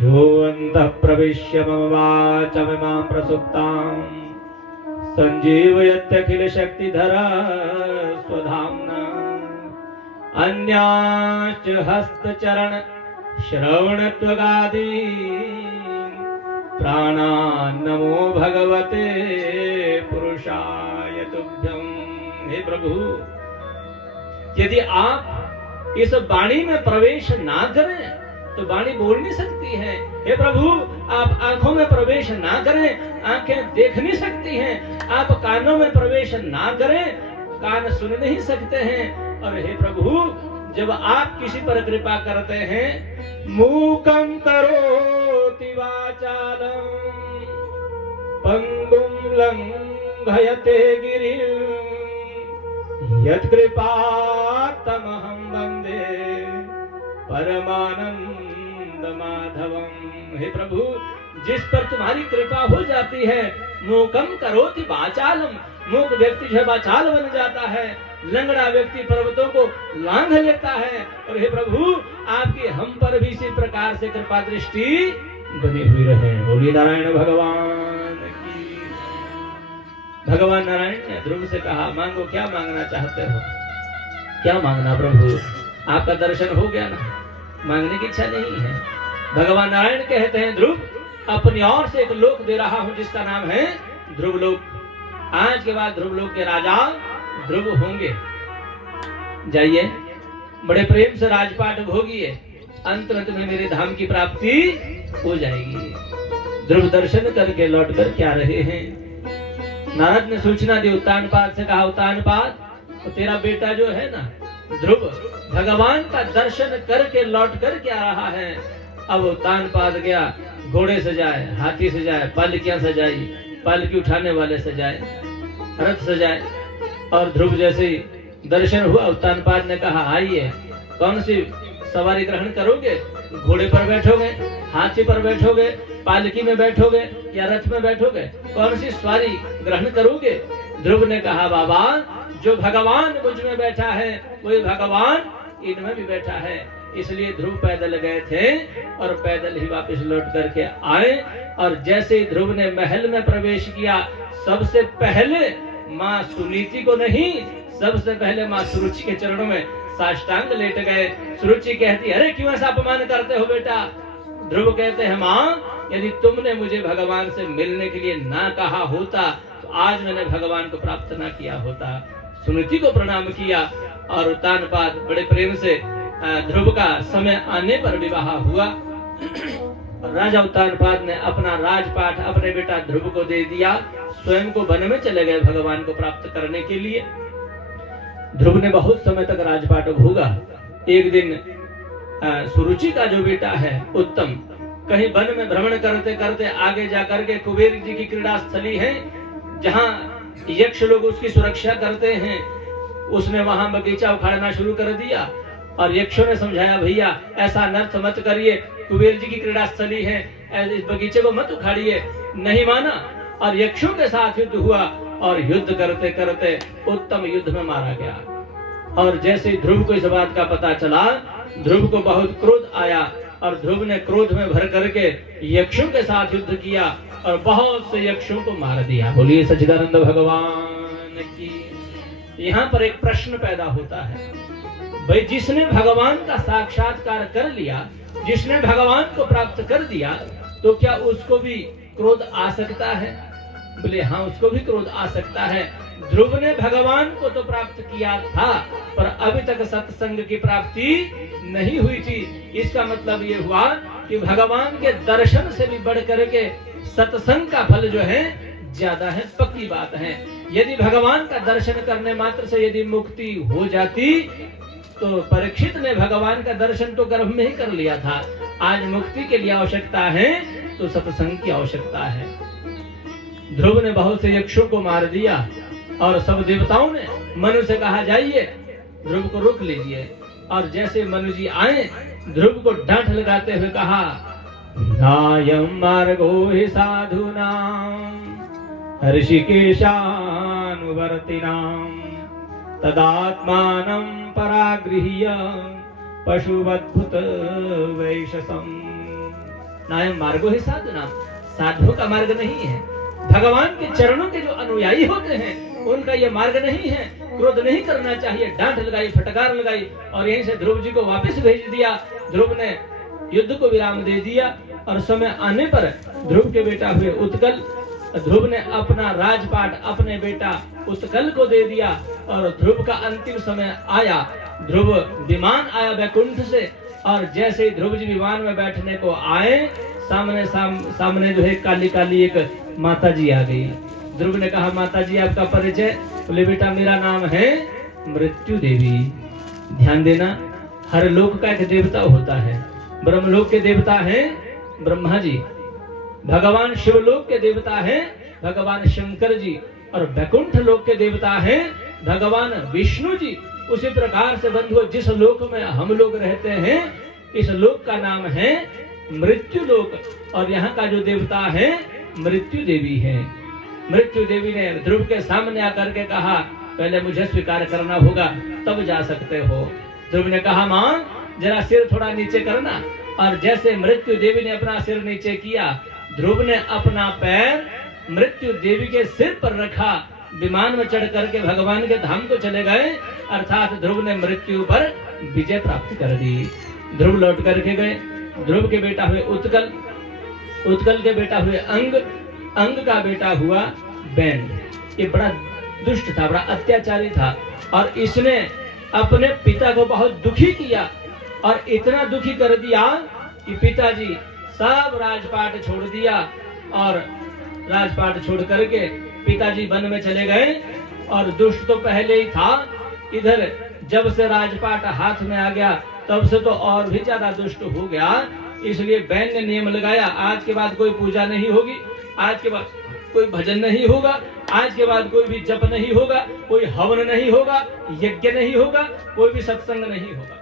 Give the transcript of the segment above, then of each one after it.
यो अन्तः प्रविश्य मम वाचमिमां प्रसुप्तां सञ्जीवयत्यखिलशक्तिधरा स्वधाम्ना अन्याश्च हस्तचरण श्रवणत्वगादि प्राणान् नमो भगवते पुरुषाय तुभ्यं। हे प्रभु, यदि आप इस वाणी में प्रवेश ना करें तो वाणी बोल नहीं सकती है। हे प्रभु, आप आंखों में प्रवेश ना करें, आंखें देख नहीं सकती हैं। आप कानों में प्रवेश ना करें, कान सुन नहीं सकते हैं। और हे प्रभु, जब आप किसी पर कृपा करते हैं, मूकं करोति वाचालं पंगुं लंघयते गिरिं यत्कृपातमहं वन्दे परमानंद माधवम। हे प्रभु, जिस पर तुम्हारी कृपा हो जाती है, मूकं करोति वाचालम, मूक व्यक्ति जो वाचाल बन जाता है, लंगड़ा व्यक्ति पर्वतों को लांघ लेता है। और हे प्रभु, आपकी हम पर भी इसी प्रकार से कृपा दृष्टि बनी हुई रहे। बोलिए नारायण भगवान की। भगवान नारायण ने ध्रुव से कहा, मांगो, क्या मांगना चाहते हो? क्या मांगना प्रभु? आपका दर्शन हो गया ना, मांगने की इच्छा नहीं है। भगवान नारायण कहते हैं, ध्रुव, अपनी ओर से एक लोक दे रहा हूं जिसका नाम है ध्रुवलोक। आज के बाद ध्रुवलोक के राजा ध्रुव होंगे। जाइए, बड़े प्रेम से राजपाट भोगिए, अंत में मेरे धाम की प्राप्ति हो जाएगी। ध्रुव दर्शन करके लौट कर क्या रहे हैं? नारद ने सूचना दी, उत्तानपाद से कहा, उत्तानपाद, तो तेरा बेटा जो है ना ध्रुव, भगवान का दर्शन करके लौट कर क्या रहा है। अब उत्तानपाद गया, घोड़े सजाए, हाथी सजाए, पालकियां सजाई, पालकी उठाने वाले सजाए, रथ सजाए। और ध्रुव जैसे ही दर्शन हुआ, उत्तानपाद ने कहा, आइए, कौन सी सवारी ग्रहण करोगे? घोड़े पर बैठोगे, हाथी पर बैठोगे, पालकी में बैठोगे या रथ में बैठोगे? कौन सी सवारी ग्रहण करोगे? ध्रुव ने कहा, बाबा, जो भगवान मुझ में बैठा है वही भगवान इनमें भी बैठा है। इसलिए ध्रुव पैदल गए थे और पैदल ही वापस लौट करके आए। और जैसे ही ध्रुव ने महल में प्रवेश किया, सबसे पहले माँ सुनीति को नहीं, सबसे पहले माँ सुरुचि के चरणों में साष्टांग लेट गए। सुरुचि कहती, अरे क्यों ऐसा अपमान करते हो बेटा? ध्रुव कहते हैं, माँ, यदि तुमने मुझे भगवान से मिलने के लिए ना कहा होता तो आज मैंने भगवान को प्राप्त ना किया होता। सुनीति को प्रणाम किया और उत्तानपाद बड़े प्रेम से ध्रुव का समय आने पर विवाह हुआ। राजा उत्तानपाद ने अपना राजपाट अपने बेटा ध्रुव को दे दिया, स्वयं को वन में चले गए भगवान को प्राप्त करने के लिए। ध्रुव ने बहुत समय तक राजपाट भोगा। एक दिन सुरुचि का जो बेटा है उत्तम, कहीं वन में भ्रमण करते करते आगे जाकर के कुबेर जी की क्रीड़ा स्थली है, जहाँ यक्ष लोग उसकी सुरक्षा करते हैं, उसने वहां बगीचा उखाड़ना शुरू कर दिया। और यक्षों ने समझाया, भैया ऐसा अनर्थ मत करिए, कुबेर जी की क्रीड़ा स्थली है, इस बगीचे को मत उखाड़िए। नहीं माना और यक्षों के साथ युद्ध हुआ और युद्ध करते करते उत्तम युद्ध में मारा गया। और जैसे ध्रुव को इस बात का पता चला, ध्रुव को बहुत क्रोध आया और ध्रुव ने क्रोध में भर करके यक्षों के साथ युद्ध किया और बहुत से यक्षों को मार दिया। बोलिए सच्चिदानंद भगवान की। यहाँ पर एक प्रश्न पैदा होता है, भाई जिसने भगवान का साक्षात्कार कर लिया, जिसने भगवान को प्राप्त कर दिया, तो क्या उसको भी क्रोध आ सकता है? बोले हाँ, उसको भी क्रोध आ सकता है। ध्रुव ने भगवान को तो प्राप्त किया था, पर अभी तक सत्संग की प्राप्ति नहीं हुई थी। इसका मतलब ये हुआ कि भगवान के दर्शन से भी बढ़ करके सत्संग का फल जो है ज्यादा है, पक्की बात है। यदि भगवान का दर्शन करने मात्र से यदि मुक्ति हो जाती तो परीक्षित ने भगवान का दर्शन तो गर्भ में ही कर लिया था। आज मुक्ति के लिए आवश्यकता है तो सत्संग की आवश्यकता है। ध्रुव ने बहुत से यक्षों को मार दिया और सब देवताओं ने मनु से कहा, जाइए ध्रुव को रोक लीजिए। और जैसे मनु जी आए, ध्रुव को डांट लगाते हुए कहा, नायं मार्गो हि साधूनां ऋषिकेशानुवर्तिनां तदात्मानं परागृह्य पशुवद्भुत वैशसम्। नायम मार्गो है साधु नाम, साधु का मार्ग नहीं है। भगवान के चरणों के जो अनुयायी होते हैं उनका ये मार्ग नहीं है। क्रोध नहीं करना चाहिए। डांट लगाई, फटकार लगाई और यहीं से ध्रुव जी को वापस भेज दिया। ध्रुव ने युद्ध को विराम दे दिया और समय आने पर ध्रुव के बेटा हुए उत्कल, ध्रुव ने अपना राजपाट अपने बेटा उत्कल को दे दिया और ध्रुव का अंतिम समय आया। ध्रुव विमान आया वैकुंठ से और जैसे ही ध्रुव जी विमान में बैठने को आए, सामने जो है काली काली एक माता जी आ गई। ध्रुव ने कहा, माता जी आपका परिचय? बोले, बेटा मेरा नाम है मृत्यु देवी। ध्यान देना, हर लोक का एक देवता होता है। ब्रह्मलोक के देवता हैं ब्रह्मा जी, भगवान शिवलोक के देवता हैं भगवान शंकर जी और वैकुंठ लोक के देवता हैं भगवान विष्णु जी। उसी प्रकार से बंधुओं, जिस लोक में हम लोग रहते हैं इस लोक का नाम है मृत्यु लोक और यहाँ का जो देवता है मृत्यु देवी है। मृत्यु देवी ने ध्रुव के सामने आकर के कहा, पहले मुझे स्वीकार करना होगा तब जा सकते हो। ध्रुव ने कहा, मां जरा सिर थोड़ा नीचे करना। और जैसे मृत्यु देवी ने अपना सिर नीचे किया, ध्रुव ने अपना पैर मृत्यु देवी के सिर पर रखा, विमान में चढ़ करके भगवान के धाम को चले गए। अर्थात ध्रुव ने मृत्यु पर विजय प्राप्त कर दी। ध्रुव लौट करके गए। ध्रुव के बेटा हुए उत्कल, उत्कल के बेटा हुए अंग, अंग का बेटा हुआ बैन। ये बड़ा दुष्ट था, बड़ा अत्याचारी था और इसने अपने पिता को बहुत दुखी किया और इतना दुखी कर दिया कि पिताजी सब राजपाट छोड़ दिया और राजपाट छोड़ करके पिताजी वन में चले गए। और दुष्ट तो पहले ही था, इधर जब से राजपाट हाथ में आ गया तब से तो और भी ज्यादा दुष्ट हो गया। इसलिए बैन ने नियम लगाया, आज के बाद कोई पूजा नहीं होगी, आज के बाद कोई भजन नहीं होगा, आज के बाद कोई भी जप नहीं होगा, कोई हवन नहीं होगा, यज्ञ नहीं होगा, कोई भी सत्संग नहीं होगा।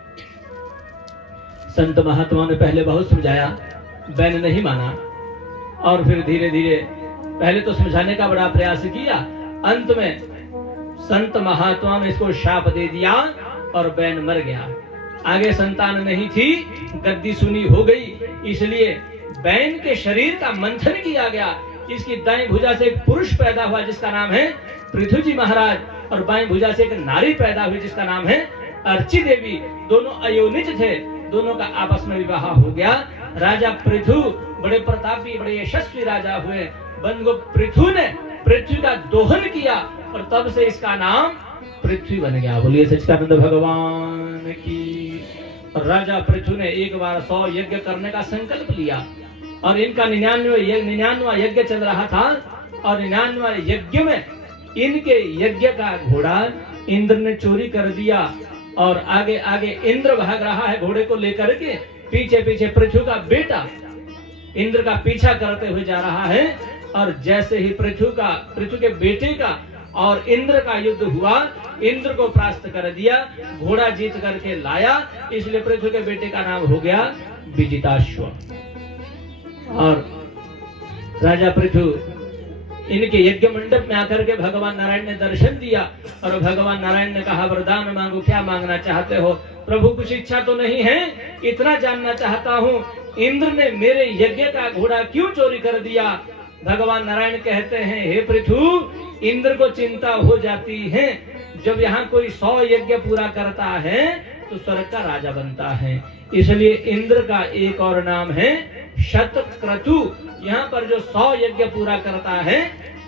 संत महात्मा ने पहले बहुत समझाया, बैन नहीं माना और फिर धीरे धीरे पहले तो समझाने का बड़ा प्रयास किया, अंत में संत महात्मा ने इसको शाप दे दिया और बैन मर गया। आगे संतान नहीं थी, गद्दी सुनी हो गई, इसलिए बैन के शरीर का मंथन किया गया। इसकी दाएं भुजा से एक पुरुष पैदा हुआ जिसका नाम है पृथु जी महाराज और बाएं भुजा से एक नारी पैदा हुई जिसका नाम है अर्ची देवी। दोनों अयोनिज थे, दोनों का आपस में विवाह हो गया। राजा पृथु बड़े प्रतापी, बड़े यशस्वी राजा हुए। बंधु पृथु ने पृथ्वी का दोहन किया और तब से इसका नाम पृथ्वी बन गया। बोलिए सच्चिदानंद भगवान की। राजा पृथु ने एक बार 100 यज्ञ करने का संकल्प लिया और इनका 99वां यज्ञ चल रहा था और 99वां यज्ञ में इनके यज्ञ का घोड़ा इंद्र ने चोरी कर दिया और आगे आगे इंद्र भाग रहा है घोड़े को लेकर के, पीछे पीछे पृथु का बेटा इंद्र का पीछा करते हुए जा रहा है। और जैसे ही पृथु के बेटे का और इंद्र का युद्ध हुआ, इंद्र को परास्त कर दिया, घोड़ा जीत करके लाया, इसलिए पृथु के बेटे का नाम हो गया विजिताश्व। और राजा पृथु इनके यज्ञ मंडप में आकर के भगवान नारायण ने दर्शन दिया और भगवान नारायण ने कहा, वरदान मांगो, क्या मांगना चाहते हो? प्रभु कुछ इच्छा तो नहीं है, इतना जानना चाहता हूँ, इंद्र ने मेरे यज्ञ का घोड़ा क्यों चोरी कर दिया? भगवान नारायण कहते हैं, हे पृथु, इंद्र को चिंता हो जाती है, जब यहाँ कोई 100 यज्ञ पूरा करता है तो स्वर्ग का राजा बनता है। इसलिए इंद्र का एक और नाम है शतक्रतु। यहाँ पर जो 100 यज्ञ पूरा करता है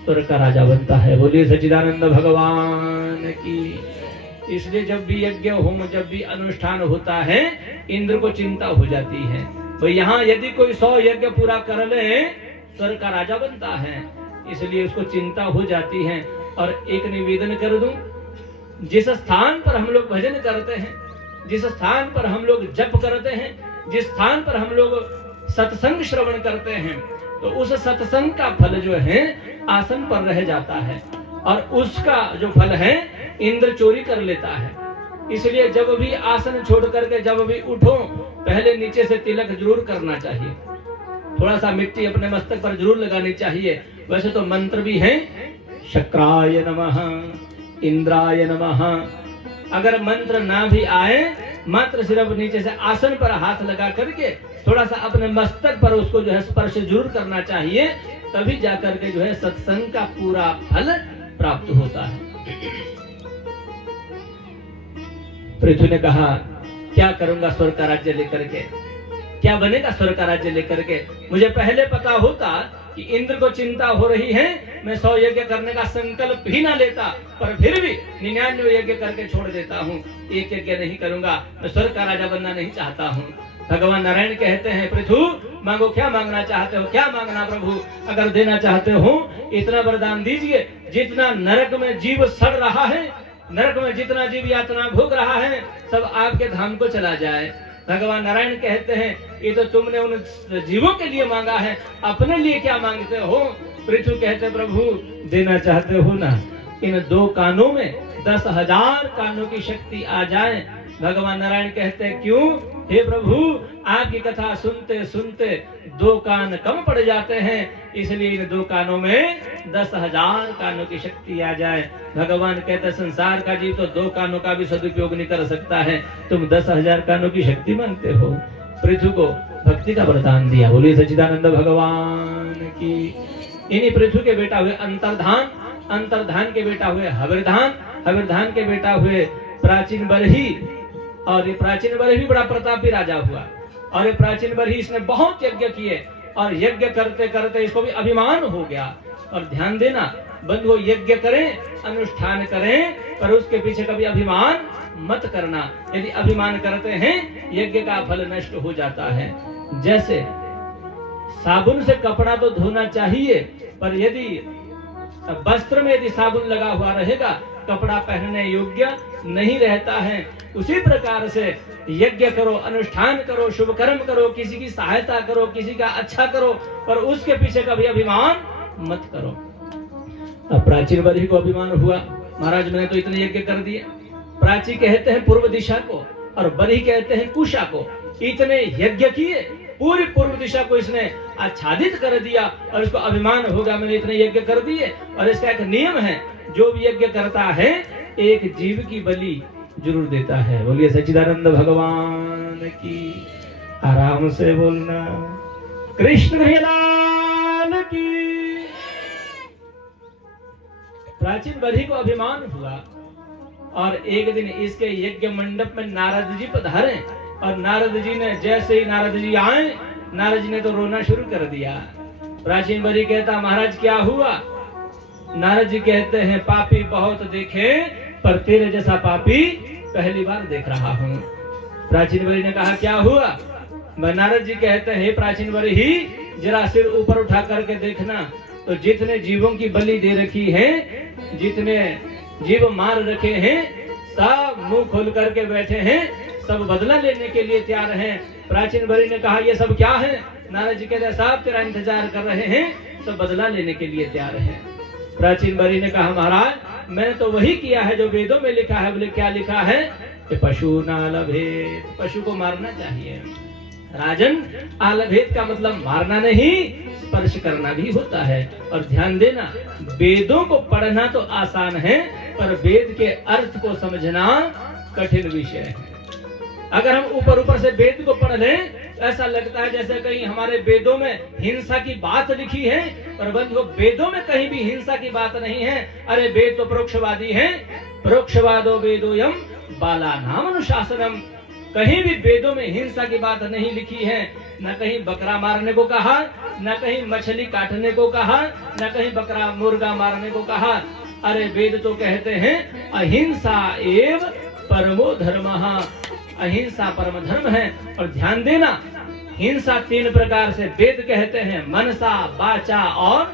स्वर्ग का राजा बनता है। बोलिए सच्चिदानंद भगवान की। इसलिए जब भी यज्ञ होम, जब भी अनुष्ठान होता है, इंद्र को चिंता हो जाती है। तो यहाँ यदि कोई 100 यज्ञ पूरा कर ले स्वर्ग का राजा बनता है, इसलिए उसको चिंता हो जाती है। और एक निवेदन कर दूं, जिस स्थान पर हम लोग भजन करते हैं, जिस स्थान पर हम लोग जप करते हैं, जिस स्थान पर हम लोग सत्संग श्रवण करते हैं, तो उस सत्संग का फल जो है आसन पर रह जाता है और उसका जो फल है इंद्र चोरी कर लेता है। इसलिए जब भी आसन छोड़ करके जब भी उठो, पहले नीचे से तिलक जरूर करना चाहिए, थोड़ा सा मिट्टी अपने मस्तक पर जरूर लगानी चाहिए। वैसे तो मंत्र भी है, शक्राय नमः, इंद्राय नमः। अगर मंत्र ना भी आए, मात्र सिर्फ नीचे से आसन पर हाथ लगा करके थोड़ा सा अपने मस्तक पर उसको जो है स्पर्श जरूर करना चाहिए, तभी जाकर के जो है सत्संग का पूरा फल प्राप्त होता है। पृथु ने कहा, क्या करूंगा स्वर्ग का राज्य लेकर के, क्या बनेगा स्वर्ग का राज्य लेकर के? मुझे पहले पता होता कि इंद्र को चिंता हो रही है, मैं 100 यज्ञ करने का संकल्प ही ना लेता, पर फिर भी 99 यज्ञ करके छोड़ देता हूँ, एक यज्ञ नहीं करूंगा, मैं स्वर्ग का राजा बनना नहीं चाहता हूँ। भगवान नारायण कहते हैं, पृथु मांगो, क्या मांगना चाहते हो, क्या मांगना प्रभु? अगर देना चाहते हो इतना वरदान दीजिए, जितना नरक में जीव सड़ रहा है, नरक में जितना जीव यातना भोग रहा है, सब आपके धाम को चला जाए। भगवान नारायण कहते हैं, ये तो तुमने उन जीवों के लिए मांगा है, अपने लिए क्या मांगते हो? पृथु कहते, प्रभु देना चाहते हो ना, इन 2 कानों में 10,000 कानों की शक्ति आ जाए। भगवान नारायण कहते हैं, क्यों? हे प्रभु, आपकी कथा सुनते सुनते 2 कान कम पड़ जाते हैं, इसलिए इन 2 कानों में 10,000 कानों की शक्ति आ जाए। भगवान कहते, संसार का जीव तो 2 कानों का भी सदुपयोग नहीं कर सकता है, तुम 10,000 कानों की शक्ति मांगते हो। पृथु को भक्ति का वरदान दिया। बोलिए सच्चिदानंद भगवान की। इन्हीं पृथु के बेटा हुए अंतर्धान, अंतर्धान के बेटा हुए हविर्धान, हविर्धान के बेटा हुए प्राचीन बरही, और ये प्राचीन बरही भी बड़ा प्रतापी राजा हुआ। और ये प्राचीन बरही, इसने बहुत यज्ञ किए, और यज्ञ करते करते इसको भी अभिमान हो गया। और ध्यान देना बंधुओं, यज्ञ करें, अनुष्ठान करें, पर उसके पीछे कभी अभिमान मत करना। यदि अभिमान करते हैं, यज्ञ का फल नष्ट हो जाता है। जैसे साबुन से कपड़ा तो धोना चाहिए, पर यदि वस्त्र में यदि साबुन लगा हुआ रहेगा, कपड़ा पहनने योग्य नहीं रहता है। उसी प्रकार से यज्ञ करो, अनुष्ठान करो, शुभ कर्म करो, किसी की सहायता करो, किसी का अच्छा करो, पर उसके पीछे कभी अभिमान मत करो। अब प्राचीन बरही को अभिमान हुआ, महाराज मैंने तो इतने यज्ञ कर दिए। प्राची कहते हैं पूर्व दिशा को, और बरही कहते हैं कुशा को। इतने यज्ञ किए, पूरी पूर्व दिशा को इसने आच्छादित कर दिया, और इसको अभिमान होगा मैंने इतने यज्ञ कर दिए। और इसका एक नियम है, जो भी यज्ञ करता है एक जीव की बलि जरूर देता है। बोलिए सच्चिदानंद भगवान की। आराम से बोलना, कृष्ण कन्हैया की। प्राचीन बरही को अभिमान हुआ, और एक दिन इसके यज्ञ मंडप में नारद जी पधारे, और नारद जी ने, जैसे ही नारद जी आए, नारद जी ने तो रोना शुरू कर दिया। प्राचीन बरही कहता, महाराज क्या हुआ? नारद जी कहते हैं, पापी बहुत देखे, पर तेरे जैसा पापी पहली बार देख रहा हूँ। प्राचीन बरही ने कहा, क्या हुआ? नारद जी कहते हैं, प्राचीन बरही जरा सिर ऊपर उठा करके देखना, तो जितने जीवों की बलि दे रखी है, जितने जीव मार रखे हैं, सब मुंह खोल करके बैठे हैं, सब बदला लेने के लिए तैयार हैं। प्राचीन बरही ने कहा, ये सब क्या है? नारद जी कहते हैं, साहब तेरा इंतजार कर रहे हैं, सब बदला लेने के लिए तैयार हैं। प्राचीन बरही ने कहा, महाराज मैंने तो वही किया है जो वेदों में लिखा है। बोले क्या लिखा है? कि पशु नालभेद, पशु को मारना चाहिए। राजन, आलभेद का मतलब मारना नहीं, स्पर्श करना भी होता है। और ध्यान देना, वेदों को पढ़ना तो आसान है, पर वेद के अर्थ को समझना कठिन विषय है। अगर हम ऊपर ऊपर से वेद को पढ़ लें, ऐसा लगता है जैसे कहीं हमारे वेदों में हिंसा की बात लिखी है, पर बंधुओं वेदों में कहीं भी हिंसा की बात नहीं है। अरे वेद तो परोक्षवादी है, परोक्षवादो वेदोयम बालानाम अनुशासनम। कहीं भी वेदों में हिंसा की बात नहीं लिखी है। न कहीं बकरा मारने को कहा, न कहीं मछली काटने को कहा, न कहीं बकरा मुर्गा मारने को कहा। अरे वेद तो कहते हैं अहिंसा एव परमो धर्मः, अहिंसा परम धर्म है। और ध्यान देना, हिंसा 3 प्रकार से वेद कहते हैं, मनसा, वाचा और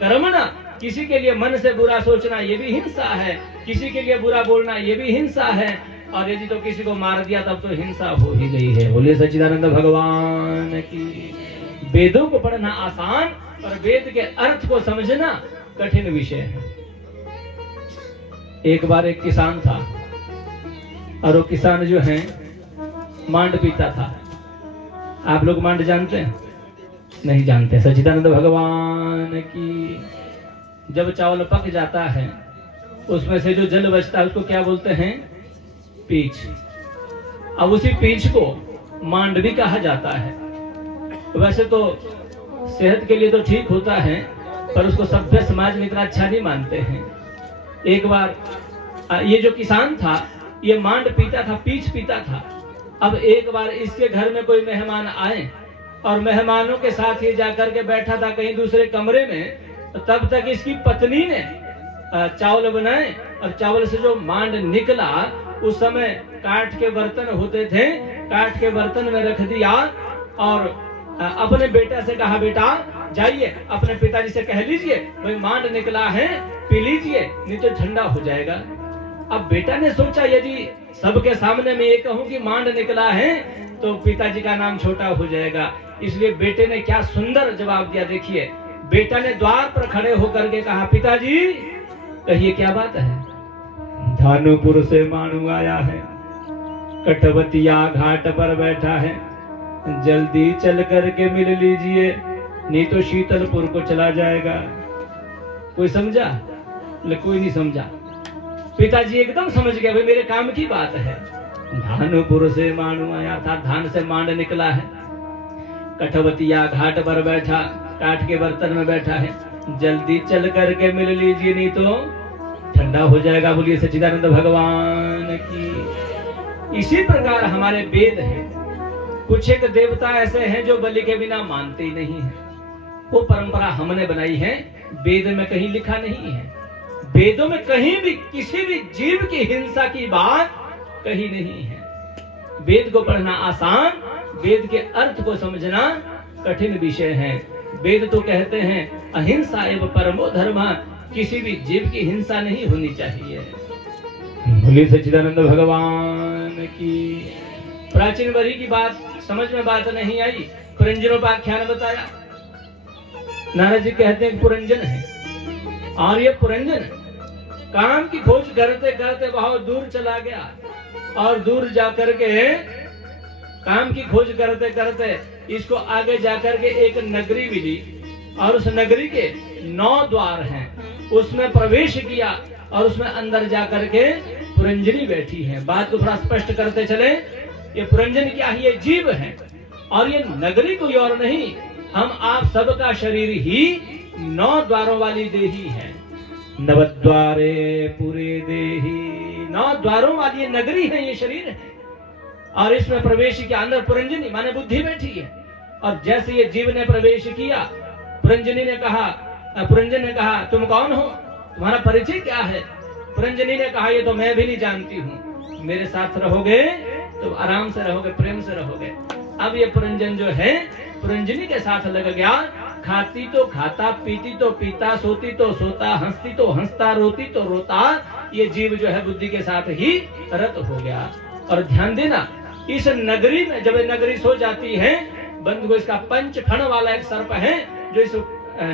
कर्मणा। किसी के लिए मन से बुरा सोचना ये भी हिंसा है, किसी के लिए बुरा बोलना ये भी हिंसा है, और यदि तो किसी को मार दिया तब तो हिंसा हो ही गई है। बोले सच्चिदानंद भगवान की। वेदों को पढ़ना आसान, पर वेद के अर्थ को समझना कठिन विषय है। एक बार एक किसान था, और वो किसान जो है मांड पीता था। आप लोग मांड जानते हैं? नहीं जानते। सच्चिदानंद भगवान की। जब चावल पक जाता है, उसमें से जो जल बचता है उसको क्या बोलते हैं? पीछ। अब उसी पीछ को मांड भी कहा जाता है। वैसे तो सेहत के लिए तो ठीक होता है, पर उसको सभ्य समाज में इतना अच्छा नहीं मानते हैं। एक बार ये जो किसान था, ये मांड पीता था, पीच पीता था। अब एक बार इसके घर में कोई मेहमान आए और मेहमानों के साथ ये जाकर के बैठा था कहीं दूसरे कमरे में, तो तब तक इसकी पत्नी ने चावल बनाए और चावल से जो मांड निकला, उस समय काठ के बर्तन होते थे, काठ के बर्तन में रख दिया और अपने बेटा से कहा, बेटा जाइए अपने पिताजी से कह लीजिए भाई मांड निकला है, पी लीजिए, नहीं तो ठंडा हो जाएगा। अब बेटा ने सोचा यदि सबके सामने में ये कहूं कि मांड निकला है तो पिताजी का नाम छोटा हो जाएगा, इसलिए बेटे ने क्या सुंदर जवाब दिया। देखिए, बेटा ने द्वार पर खड़े होकर के कहा, पिताजी कहिए क्या बात है। धानुपुर से मानू आया है, कटवतिया घाट पर बैठा है, जल्दी चल करके मिल लीजिए, नहीं तो शीतलपुर को चला जाएगा। कोई समझा? कोई नहीं समझा। पिताजी एकदम समझ गया, भाई मेरे काम की बात है। धानुपुर से मानू आया था, धान से मांड निकला है, कटवतिया घाट पर बैठा, काठ के बर्तन में बैठा है, जल्दी चल करके मिल लीजिए, नहीं तो ठंडा हो जाएगा। बोलिए सच्चिदानंद भगवान की। इसी प्रकार हमारे वेद हैं। कुछ एक देवता ऐसे हैं जो बलि के बिना मानते ही नहीं है। वो परंपरा हमने बनाई है, वेद में कहीं लिखा नहीं है। वेदों में कहीं भी किसी भी जीव की हिंसा की बात कहीं नहीं है। वेद को पढ़ना आसान, वेद के अर्थ को समझना कठिन विषय है। वेद तो कहते हैं अहिंसा एवं परमो धर्म, किसी भी जीव की हिंसा नहीं होनी चाहिए। बोलिए सच्चिदानंद भगवान की। प्राचीन वरी की बात समझ में बात नहीं आई, पुरंजनोपाख्यान बताया। नारद जी कहते हैं पुरंजन है, और ये पुरंजन काम की खोज करते करते बहुत दूर चला गया, और दूर जाकर के काम की खोज करते करते इसको आगे जाकर के एक नगरी मिली, और उस नगरी के 9 द्वार हैं, उसमें प्रवेश किया और उसमें अंदर जाकर के पुरंजनी बैठी है। बात को थोड़ा स्पष्ट करते चले, ये पुरंजन क्या है? ये जीव है, और ये नगरी कोई और नहीं, हम आप सबका शरीर ही 9 द्वारों वाली देही है। नवद्वारे पूरे देही, 9 द्वारों वाली ये नगरी है, ये शरीर है, और इसमें प्रवेश किया। अंदर पुरंजनी माने बुद्धि बैठी है, और जैसे ये जीव ने प्रवेश किया, पुरंजन ने कहा तुम कौन हो, तुम्हारा परिचय क्या है? पुरंजनी ने कहा ये तो मैं भी नहीं जानती हूँ, मेरे साथ रहोगे तो आराम से रहोगे, प्रेम से रहोगे। अब ये पुरंजन जो है पुरंजनी के साथ लग गया, खाती तो खाता, पीती तो पीता, सोती तो सोता, हंसती तो हंसता, रोती तो रोता, ये जीव जो है बुद्धि के साथ ही रत हो गया। और ध्यान देना, इस नगरी में जब नगरी सो जाती है, बंधु को इसका 5 फण वाला एक सर्प है जो इस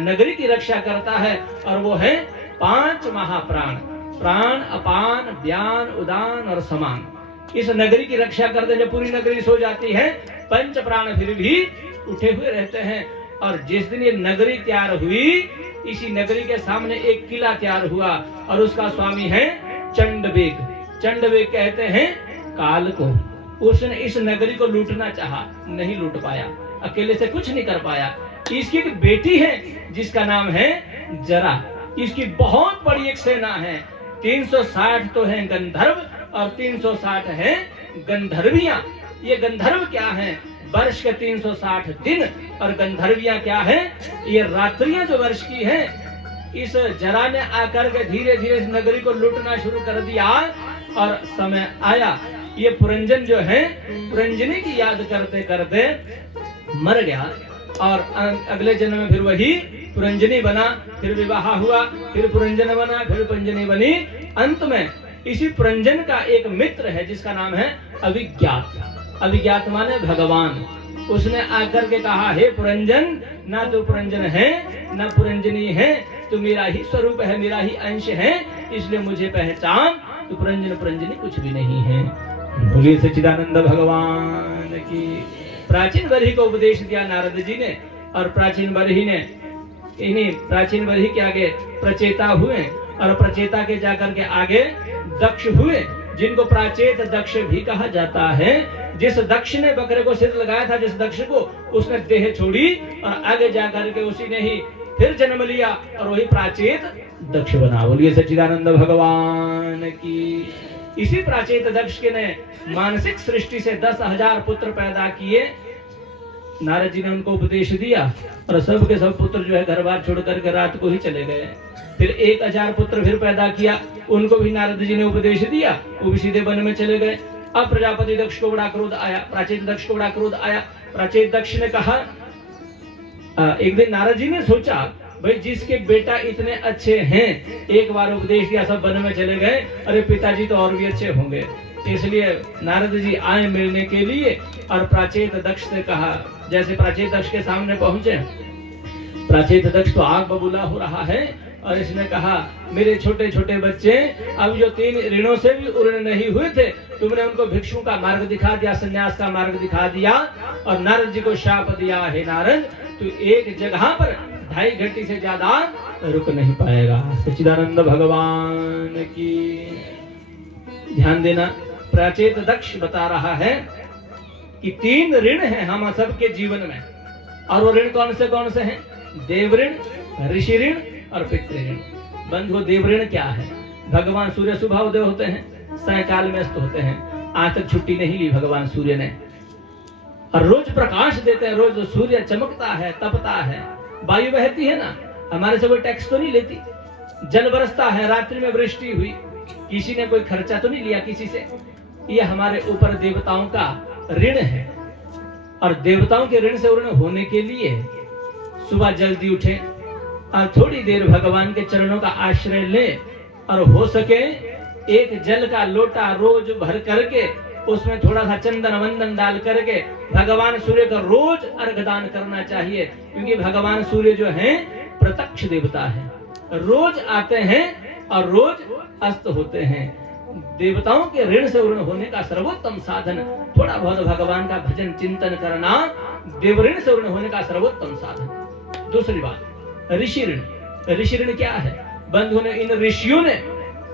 नगरी की रक्षा करता है, और वो है 5 महाप्राण, प्राण, अपान, व्यान, उदान और समान। इस नगरी की रक्षा करते जब पूरी नगरी सो जाती है, 5 प्राण फिर भी उठे हुए रहते हैं। और जिस दिन ये नगरी तैयार हुई, इसी नगरी के सामने एक किला तैयार हुआ, और उसका स्वामी है चंडवेग। चंडवेग कहते हैं काल को। उसने इस नगरी को लूटना चाहा, नहीं लूट पाया, अकेले से कुछ नहीं कर पाया। इसकी एक बेटी है जिसका नाम है जरा, इसकी बहुत बड़ी एक सेना है। 360 तो है गंधर्व और 360 है गंधर्वियां। ये गंधर्व क्या है? वर्ष के 360 दिन, और गंधर्वियां क्या है? ये रात्रियां जो वर्ष की है। इस जरा ने आकर के धीरे धीरे इस नगरी को लूटना शुरू कर दिया, और समय आया ये पुरंजन जो है पुरंजनी की याद करते करते मर गया, और अगले जन्म में फिर वही पुरंजनी बना, फिर विवाह हुआ, फिर पुरंजन बना, फिर पुरंजनी बनी। अंत में इसी पुरंजन का एक मित्र है जिसका नाम है अभिज्ञात। अभिज्ञात माने भगवान। उसने आकर के कहा, हे पुरंजन, ना तो पुरंजन है ना पुरंजनी है, तू मेरा ही स्वरूप है, मेरा ही अंश है, इसलिए मुझे पहचान, तो पुरंजन पुरंजनी कुछ भी नहीं है। बोलिए सच्चिदानंद भगवान की। प्राचीन बरही को उपदेश दिया नारद जी ने, और प्राचीन बरही ने इन्हीं प्राचीन बरही के आगे प्रचेता हुए, और प्रचेता के जाकर के आगे दक्ष हुए, जिनको प्राचेत दक्ष भी कहा जाता है, जिस दक्ष ने बकरे को सिर लगाया था, जिस दक्ष को, उसने देह छोड़ी और आगे जाकर के उसी ने ही फिर जन्म लिया और वही प्राचेत दक्ष बना। बोलिए सच्चिदानंद भगवान की। इसी प्राचेत दक्ष के ने मानसिक सृष्टि से 10,000 पुत्र पैदा किए। नारद जी ने उनको उपदेश दिया और सब के सब पुत्र जो है घर बार छोड़ करके रात को ही चले गए। फिर 1,000 पुत्र फिर पैदा किया, उनको भी नारद जी ने उपदेश दिया, वो भी सीधे वन में चले गए। अब प्रजापति दक्ष को बड़ा क्रोध आया, प्राचेत दक्ष को बड़ा क्रोध आया। प्राचेत दक्ष ने कहा, एक दिन नारद जी ने सोचा भाई जिसके बेटा इतने अच्छे हैं, एक बार उपदेश दिया सब वन में चले गए, अरे पिताजी तो और भी अच्छे होंगे। इसलिए नारद जी आए मिलने के लिए और प्राचेत दक्ष से कहा, जैसे प्राचेत दक्ष के सामने पहुंचे, प्राचेत दक्ष तो आग बबूला हो रहा है और इसने कहा, मेरे छोटे छोटे बच्चे अब जो 3 ऋणों से भी उर्ण नहीं हुए थे, तुमने उनको भिक्षु का मार्ग दिखा दिया, संन्यास का मार्ग दिखा दिया और नारद जी को शाप दिया, हे नारद तू एक जगह पर 2.5 घंटे से ज्यादा रुक नहीं पाएगा। सच्चिदानंद भगवान की। ध्यान देना, प्राचेत दक्ष बता रहा है कि 3 ऋण हैं हम सबके जीवन में, और वो ऋण कौन से हैं? देव ऋण, ऋषि ऋण और पितृ ऋण। बंधुओ, देव ऋण क्या है? भगवान सूर्य सुबह उदय होते हैं, सायकाल में अस्त होते हैं। आज तक छुट्टी नहीं ली भगवान सूर्य ने, और रोज प्रकाश देते हैं, रोज सूर्य चमकता है, तपता है, वायु बहती है ना, हमारे से कोई टैक्स तो नहीं लेती, जल बरसता है, रात्रि में वृष्टि हुई, किसी ने कोई खर्चा तो नहीं लिया किसी से। ये हमारे ऊपर देवताओं का ऋण है, और देवताओं के ऋण से ऋण होने के लिए सुबह जल्दी उठें और थोड़ी देर भगवान के चरणों का आश्रय लें, और हो सके एक जल का लोटा रोज भर करके उसमें थोड़ा सा चंदन वंदन डाल करके भगवान सूर्य का रोज अर्घदान करना चाहिए, क्योंकि भगवान सूर्य जो हैं प्रत्यक्ष देवता है, रोज आते हैं और रोज अस्त होते हैं। देवताओं के ऋण से ऋण होने का सर्वोत्तम साधन थोड़ा बहुत भगवान का भजन चिंतन करना, देव ऋण से ऋण होने का सर्वोत्तम साधन। दूसरी बात, ऋषि ऋण। ऋषि ऋण क्या है? बंधुओं ने, इन ऋषियों ने,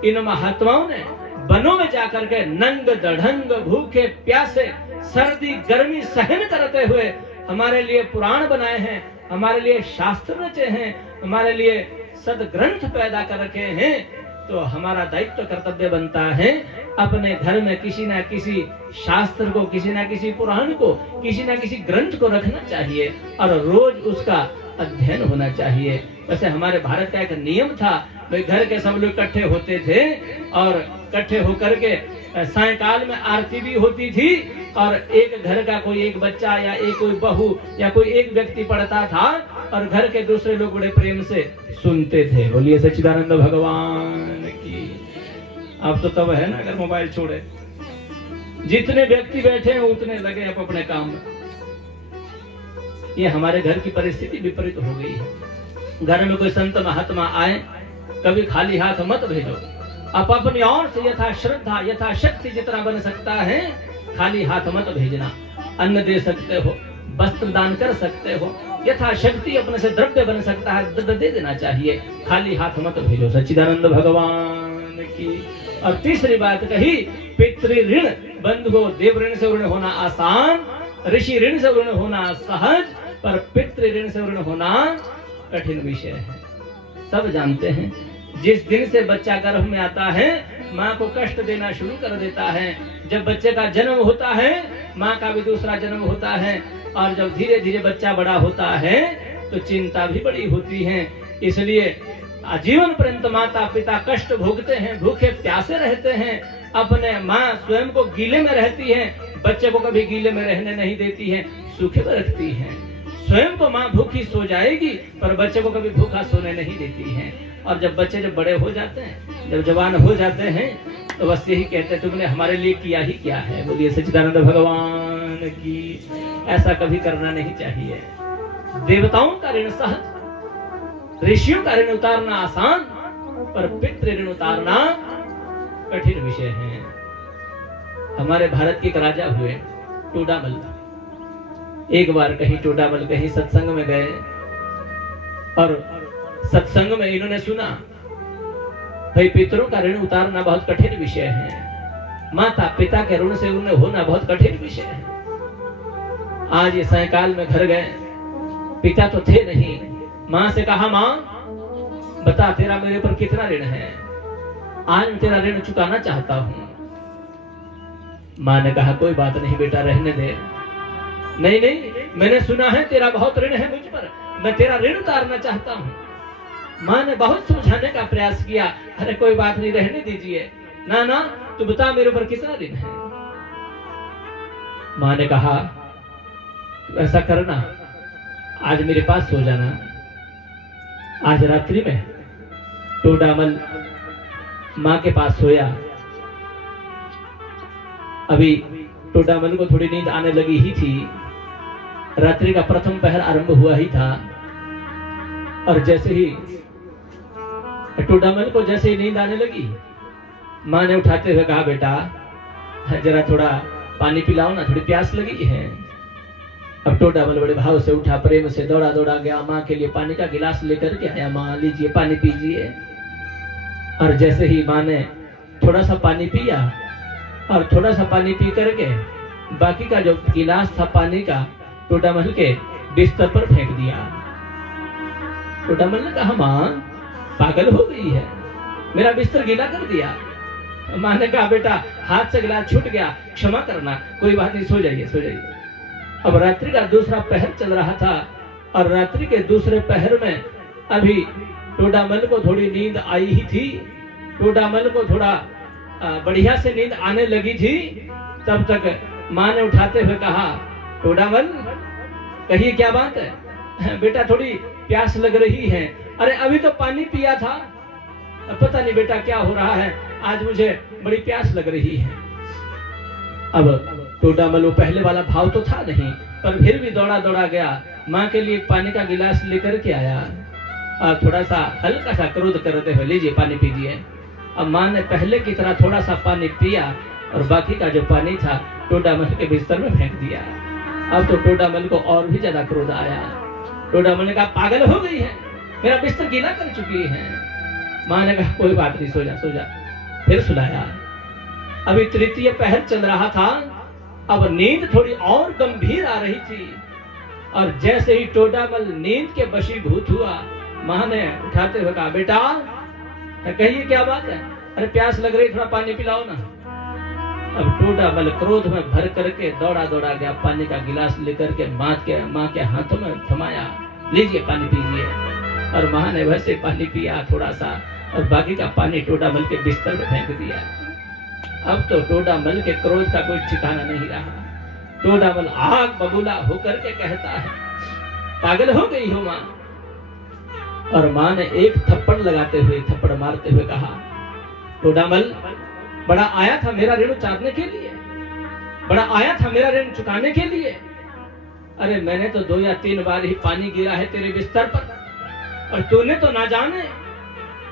इन महात्माओं ने वनों में जाकर के नंग दढ़ंग भूखे प्यासे सर्दी गर्मी सहन करते हुए हमारे लिए पुराण बनाए हैं, हमारे लिए शास्त्र रचे हैं, हमारे लिए सदग्रंथ पैदा कर रखे हैं। तो हमारा दायित्व कर्तव्य बनता है अपने घर में किसी न किसी शास्त्र को, किसी न किसी पुराण को, किसी न किसी ग्रंथ को रखना चाहिए और रोज उसका अध्ययन होना चाहिए। वैसे हमारे भारत का एक नियम था, भाई घर के सब लोग इकट्ठे होते थे और इकट्ठे होकर के सायकाल में आरती भी होती थी, और एक घर का कोई एक बच्चा या एक कोई बहू या कोई एक व्यक्ति पढ़ता था और घर के दूसरे लोग बड़े प्रेम से सुनते थे। बोलिए सच्चिदानंद भगवान की। अब तो तब है ना, अगर मोबाइल छोड़े, जितने व्यक्ति बैठे हैं उतने लगे अपने काम में। ये हमारे घर की परिस्थिति विपरीत हो गई है। घर में कोई संत महात्मा आए, कभी खाली हाथ मत भेजो। आप अपनी ओर से यथा श्रद्धा यथा शक्ति जितना बन सकता है खाली हाथ मत भेजना। अन्न दे सकते हो, वस्त्र दान कर सकते हो, यथा शक्ति अपने से द्रव्य बन सकता है दे देना चाहिए, खाली हाथ मत भेजो। सच्चिदानंद भगवान की। और तीसरी बात कही, पितृ ऋण। बंधुओं, देव ऋण से ऋण होना आसान, ऋषि ऋण से ऋण होना सहज, पर पितृ ऋण से ऋण होना कठिन विषय है। सब जानते हैं, जिस दिन से बच्चा गर्भ में आता है माँ को कष्ट देना शुरू कर देता है। जब बच्चे का जन्म होता है माँ का भी दूसरा जन्म होता है, और जब धीरे धीरे बच्चा बड़ा होता है तो चिंता भी बड़ी होती है। इसलिए आजीवन पर्यंत माता पिता कष्ट भोगते हैं, भूखे प्यासे रहते हैं। अपने माँ स्वयं को गीले में रहती है, बच्चे को कभी गीले में रहने नहीं देती है, सूखे में रखती है। स्वयं को माँ भूखी सो जाएगी पर बच्चे को कभी भूखा सोने नहीं देती है। और जब बच्चे जब बड़े हो जाते हैं, जब जवान हो जाते हैं, तो बस यही कहते हैं तुमने हमारे लिए किया ही क्या है। बोलिए सच्चिदानंद भगवान की। ऐसा कभी करना नहीं चाहिए। देवताओं का ऋण सहज, ऋषियों का ऋण उतारना आसान, पर पितृ ऋण उतारना कठिन विषय है। हमारे भारत के एक राजा हुए टोडामल। एक बार कहीं टोडामल कहीं सत्संग में गए, और सत्संग में इन्होंने सुना भाई पितरों का ऋण उतारना बहुत कठिन विषय है। माता पिता के ऋण से ऋण होना बहुत कठिन विषय है। आज ये सायकाल में घर गए, पिता तो थे नहीं, माँ से कहा, माँ बता तेरा मेरे पर कितना ऋण है, आज मैं तेरा ऋण चुकाना चाहता हूँ। माँ ने कहा कोई बात नहीं बेटा, रहने दे। नहीं नहीं, मैंने सुना है तेरा बहुत ऋण है मुझ पर, मैं तेरा ऋण उतारना चाहता हूँ। माँ ने बहुत समझाने का प्रयास किया, अरे कोई बात नहीं, रहने दीजिए, ना ना तू बता मेरे ऊपर कितना ऋण है। माँ ने कहा ऐसा करना, आज मेरे पास सो जाना। आज रात्रि में टोडामल माँ के पास सोया। अभी टोडामल को थोड़ी नींद आने लगी ही थी, रात्रि का प्रथम पहर आरंभ हुआ ही था। और जैसे ही टोडामल को जैसे ही नींद आने लगी, माँ ने उठाते हुए कहा बेटा जरा थोड़ा पानी पिलाओ ना, थोड़ी प्यास लगी है। अब टोडामल बड़े भाव से उठा, प्रेम से दौड़ा दौड़ा गया, माँ के लिए पानी का गिलास लेकर के आया। माँ लीजिए पानी पीजिए। और जैसे ही माँ ने थोड़ा सा पानी पिया और थोड़ा सा पानी पी करके बाकी का जो गिलास था पानी का टोडामल के बिस्तर पर फेंक दिया। टोडामल ने कहा माँ पागल हो गई है, मेरा बिस्तर गीला कर दिया। माँ ने कहा बेटा हाथ से गिलास छूट गया, क्षमा करना, कोई बात नहीं, सो जाइए सो जाइए। अब रात्रि का दूसरा पहर चल रहा था और रात्रि के दूसरे पहर में अभी टोडामल को थोड़ी नींद आई ही थी। टोडामल को थोड़ा बढ़िया से नींद आने लगी थी। तब तक माँ ने उठाते हुए कहा टोडामल कहिए क्या बात है। बेटा थोड़ी प्यास लग रही है। अरे अभी तो पानी पिया था, पता नहीं बेटा क्या हो रहा है, आज मुझे बड़ी प्यास लग रही है। अब टोडामल वो पहले वाला भाव तो था नहीं, पर फिर भी दौड़ा दौड़ा गया, माँ के लिए पानी का गिलास लेकर के आया और थोड़ा सा हल्का सा क्रोध करते हुए लीजिए पानी पीजिए। अब माँ ने पहले की तरह थोड़ा सा पानी पिया और बाकी का जो पानी था टोडामल के बिस्तर में फेंक दिया। अब तो टोडामल को और भी ज्यादा क्रोध आया। टोडामल ने कहा पागल हो गई है, मेरा बिस्तर गीला कर चुकी है। माँ ने कहा कोई बात नहीं, सो जा सो जा। फिर सुलाया। अभी तृतीय पहर चल रहा था, अब नींद थोड़ी और गंभीर आ रही थी और जैसे ही टोडामल नींद के वशीभूत हुआ, माँ ने उठाते हुए कहा बेटा कहिए क्या बात है। अरे प्यास लग रही, थोड़ा पानी पिलाओ ना। अब टोडामल क्रोध में भर करके दौड़ा दौड़ा गया, पानी का गिलास लेकर के माँ के हाथों में थमाया, लीजिए पानी पीजिए। और माँ ने वैसे पानी पिया थोड़ा सा और बाकी का पानी टोडामल के बिस्तर में फेंक दिया। अब तो टोडामल के क्रोध का कोई ठिकाना नहीं रहा। टोडामल आग बबूला होकर के कहता है पागल हो गई हो माँ। और माँ ने एक थप्पड़ लगाते हुए, थप्पड़ मारते हुए कहा टोडामल बड़ा आया था मेरा ऋण उतारने के लिए, बड़ा आया था मेरा ऋण चुकाने के लिए। अरे मैंने तो 2 या 3 बार ही पानी गिरा है तेरे बिस्तर पर और तूने तो ना जाने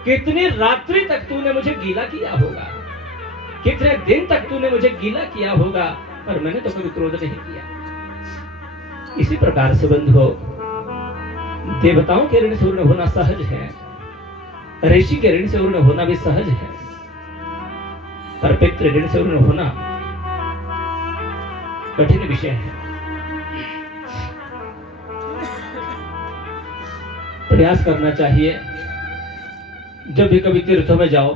कितनी रात्रि तक तूने मुझे गीला किया होगा, कितने दिन तक तूने मुझे गीला किया होगा, पर मैंने तो कभी क्रोध नहीं किया। इसी प्रकार से बंधुओं, देवताओं के ऋण से ऋण होना सहज है, ऋषि के ऋण से ऋण होना भी सहज है, पर पितृ ऋण से ऋण होना कठिन विषय है। प्रयास करना चाहिए जब भी कभी तीर्थों में जाओ,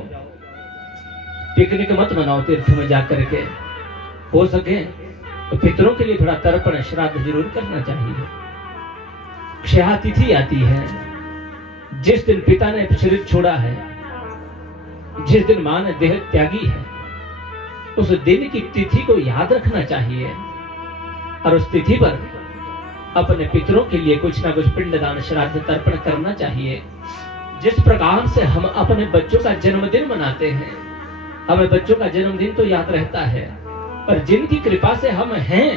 पिकनिक मत मनाओ तीर्थों में जाकर के, हो सके तो पितरों के लिए थोड़ा तर्पण श्राद्ध जरूर करना चाहिए। क्षया तिथि आती है, जिस दिन पिता ने शरीर छोड़ा है, जिस दिन मां ने देह त्यागी है, उस दिन की तिथि को याद रखना चाहिए और उस तिथि पर अपने पितरों के लिए कुछ ना कुछ पिंडदान श्राद्ध तर्पण करना चाहिए। जिस प्रकार से हम अपने बच्चों का जन्मदिन मनाते हैं, हमें बच्चों का जन्मदिन तो याद रहता है, पर जिनकी कृपा से हम हैं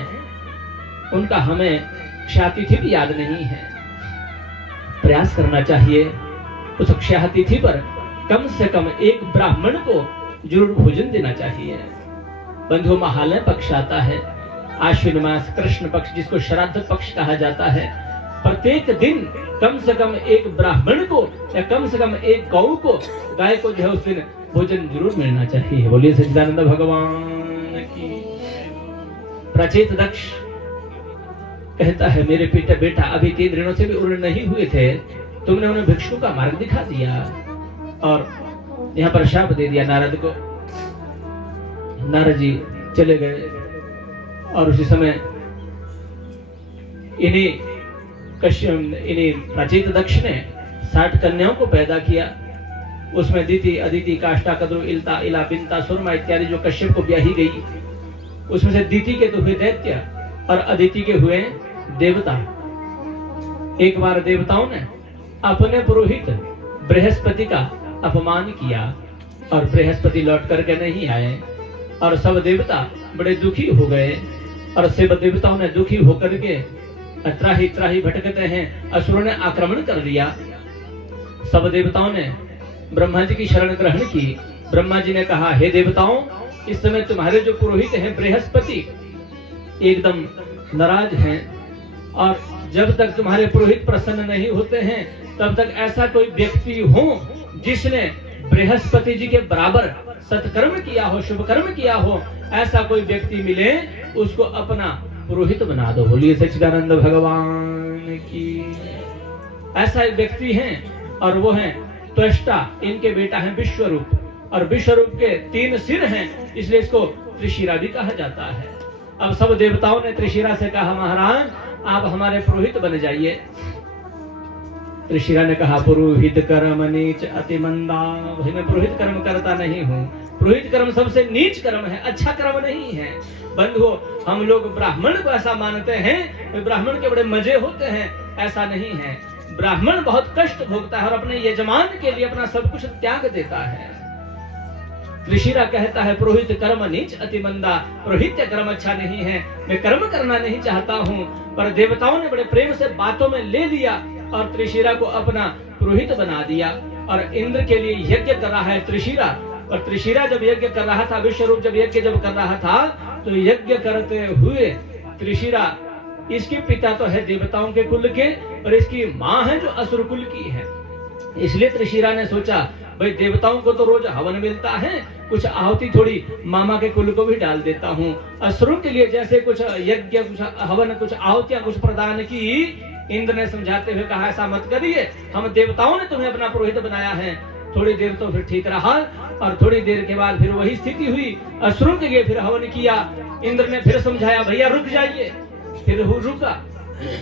उनका हमें क्षातिथि भी याद नहीं है। प्रयास करना चाहिए उस क्षातिथि पर कम से कम एक ब्राह्मण को जरूर भोजन देना चाहिए। बंधु महालय पक्ष आता है, आश्विन मास कृष्ण पक्ष जिसको श्राद्ध पक्ष कहा जाता है। प्रत्येक दिन कम से कम एक ब्राह्मण को या कम से कम एक गौ को, गाय को जो है उस दिन भोजन जरूर मिलना चाहिए। बोलिए सच्चिदानंद भगवान। प्रचेत दक्ष कहता है, मेरे बेटा अभी 3 दिनों से भी उन्नत नहीं हुए थे, तुमने उन्हें भिक्षु का मार्ग दिखा दिया और यहाँ पर शाप दे दिया नारद को। नारद जी चले गए और उसी समय इन्हीं प्रचेत दक्ष ने 60 कन्याओं को पैदा किया। उसमें दिति, अदिति, काष्ठा, कद्रु, इल्ता, इला, बिंता, सुरमा इत्यादि जो कश्यप को ब्याही गई, उसमें से दिति के तो हुए दैत्य और अदिति के हुए देवता। एक बार देवताओं ने अपने पुरोहित बृहस्पति का अपमान किया और बृहस्पति लौट करके नहीं आए और सब देवता बड़े दुखी हो गए और सब देवताओं ने दुखी होकर के त्राही त्राही भटकते हैं, असुरों ने आक्रमण कर लिया। सब देवताओं ने ब्रह्मा जी की शरण ग्रहण की। ब्रह्मा जी ने कहा, हे देवताओं, इस समय तुम्हारे जो पुरोहित हैं बृहस्पति एकदम नाराज हैं और जब तक तुम्हारे पुरोहित प्रसन्न नहीं होते हैं तब तक ऐसा कोई व्यक्ति हो जिसने बृहस्पति जी के बराबर सत्कर्म किया हो, शुभ कर्म किया हो, ऐसा कोई व्यक्ति मिले उसको अपना पुरोहित बना दो। बोलिए सच्चिदानंद भगवान की। ऐसा एक व्यक्ति है और वो है त्वष्टा, इनके बेटा है विश्वरूप और विश्वरूप के 3 सिर हैं, इसलिए इसको त्रिशिरा भी कहा जाता है। अब सब देवताओं ने त्रिशिरा से कहा, महाराज आप हमारे पुरोहित बन जाइए। त्रिशिरा ने कहा, पुरोहित कर्म नीच अति मंदा। भाई मैं पुरोहित कर्म करता नहीं हूँ, पुरोहित कर्म सबसे नीच कर्म है, अच्छा कर्म नहीं है। बंधुओं, हम लोग ब्राह्मण को ऐसा मानते हैं, ब्राह्मण के बड़े मजे होते हैं, ऐसा नहीं है। ब्राह्मण बहुत कष्ट भोगता है और अपने यजमान के लिए अपना सब कुछ त्याग देता है। त्रिशिरा कहता है, पुरोहित कर्म नीच अति मंदा, पुरोहित कर्म अच्छा नहीं है, मैं कर्म करना नहीं चाहता हूँ। पर देवताओं ने बड़े प्रेम से बातों में ले लिया और त्रिशिरा को अपना पुरोहित बना दिया और इंद्र के लिए यज्ञ कर रहा है त्रिशिरा। और त्रिशिरा जब यज्ञ कर रहा था, विश्वरूप जब यज्ञ कर रहा था, तो यज्ञ करते हुए त्रिशिरा, इसके पिता तो है देवताओं के कुल के और इसकी माँ है जो असुर कुल की है। इसलिए त्रिशिरा ने सोचा, भाई देवताओं को तो रोज हवन मिलता है, कुछ आहुति थोड़ी मामा के कुल को भी डाल देता हूँ। असुरों के लिए जैसे कुछ यज्ञ, कुछ हवन, कुछ आहुतियां, कुछ प्रदान की। इंद्र ने समझाते हुए कहा, ऐसा मत करिए, हम देवताओं ने तुम्हें अपना पुरोहित बनाया है। थोड़ी देर तो फिर ठीक रहा और थोड़ी देर के बाद फिर वही स्थिति हुई, असुरों के लिए फिर हवन किया। इंद्र ने फिर समझाया, भैया रुक जाइए, फिर रुका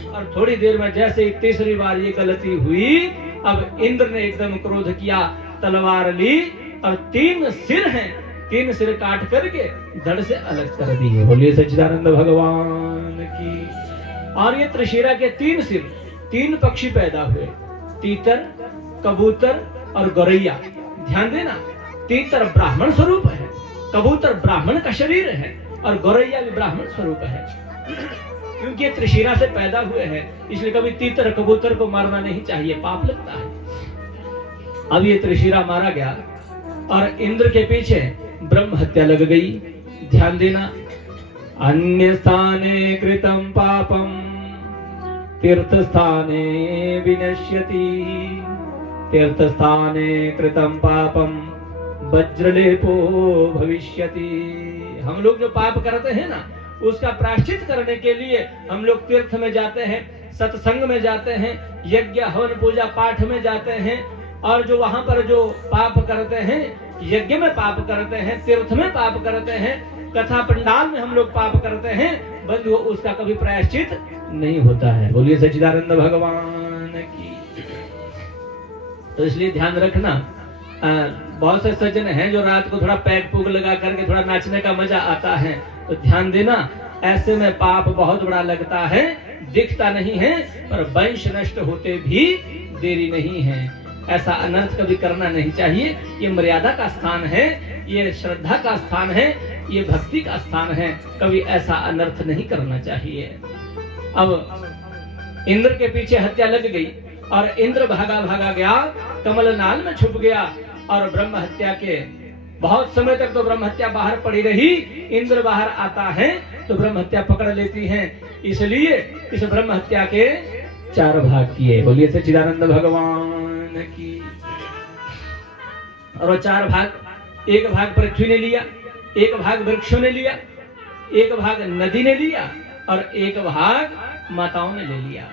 और थोड़ी देर में जैसे 3री बार ये गलती हुई, अब इंद्र ने एकदम क्रोध किया, तलवार ली और 3 सिर हैं, 3 सिर काट करके धड़ से अलग कर दिए। बोलिए सच्चिदानंद भगवान की। और ये त्रिशिरा के 3 सिर, 3 पक्षी पैदा हुए, तीतर, कबूतर और गौरैया। ध्यान देना, तीतर ब्राह्मण स्वरूप है, कबूतर ब्राह्मण का शरीर है और गौरैया भी ब्राह्मण स्वरूप है। क्योंकि ये त्रिशिरा से पैदा हुए हैं, इसलिए कभी तीतर कबूतर को मारना नहीं चाहिए, पाप लगता है। अब ये त्रिशिरा मारा गया और इंद्र के पीछे ब्रह्म हत्या लग गई। ध्यान देना, अन्य स्थाने कृतम पापम तीर्थ स्थाने विनश्यति, तीर्थ स्थाने कृतम पापम वज्रलेपो भविष्यति। हम लोग जो पाप करते हैं ना, उसका प्रायश्चित करने के लिए हम लोग तीर्थ में जाते हैं, सत्संग में जाते हैं, यज्ञ हवन पूजा पाठ में जाते हैं और जो वहां पर जो पाप करते हैं, यज्ञ में पाप करते हैं, तीर्थ में पाप करते हैं, कथा पंडाल में हम लोग पाप करते हैं, बंधु उसका कभी प्रायश्चित नहीं होता है। बोलिए सच्चिदानंद भगवान की। तो इसलिए ध्यान रखना, बहुत से सज्जन हैं जो रात को थोड़ा पैक पुग लगा करके थोड़ा नाचने का मजा आता है, तो ध्यान देना, ऐसे में पाप बहुत बड़ा लगता है, दिखता नहीं है, पर वंश नष्ट होते भी देरी नहीं है। ऐसा अनर्थ कभी करना नहीं चाहिए। ये मर्यादा का स्थान है, ये श्रद्धा का स्थान है, ये भक्ति का स्थान है, कभी ऐसा अनर्थ नहीं करना चाहिए। अब इंद्र के पीछे हत्या लग गई और इंद्र भागा भागा गया, कमल नाल में छुप गया और ब्रह्म हत्या के बहुत समय तक तो ब्रह्म हत्या बाहर पड़ी रही। इंद्र बाहर आता है तो ब्रह्म हत्या पकड़ लेती है, इसलिए इस ब्रह्म हत्या के 4 भाग किए। बोलिए सच्चिदानंद भगवान की। और वो 4 भाग, एक भाग पृथ्वी ने लिया, एक भाग वृक्षों ने लिया, एक भाग नदी ने लिया और एक भाग माताओं ने ले लिया।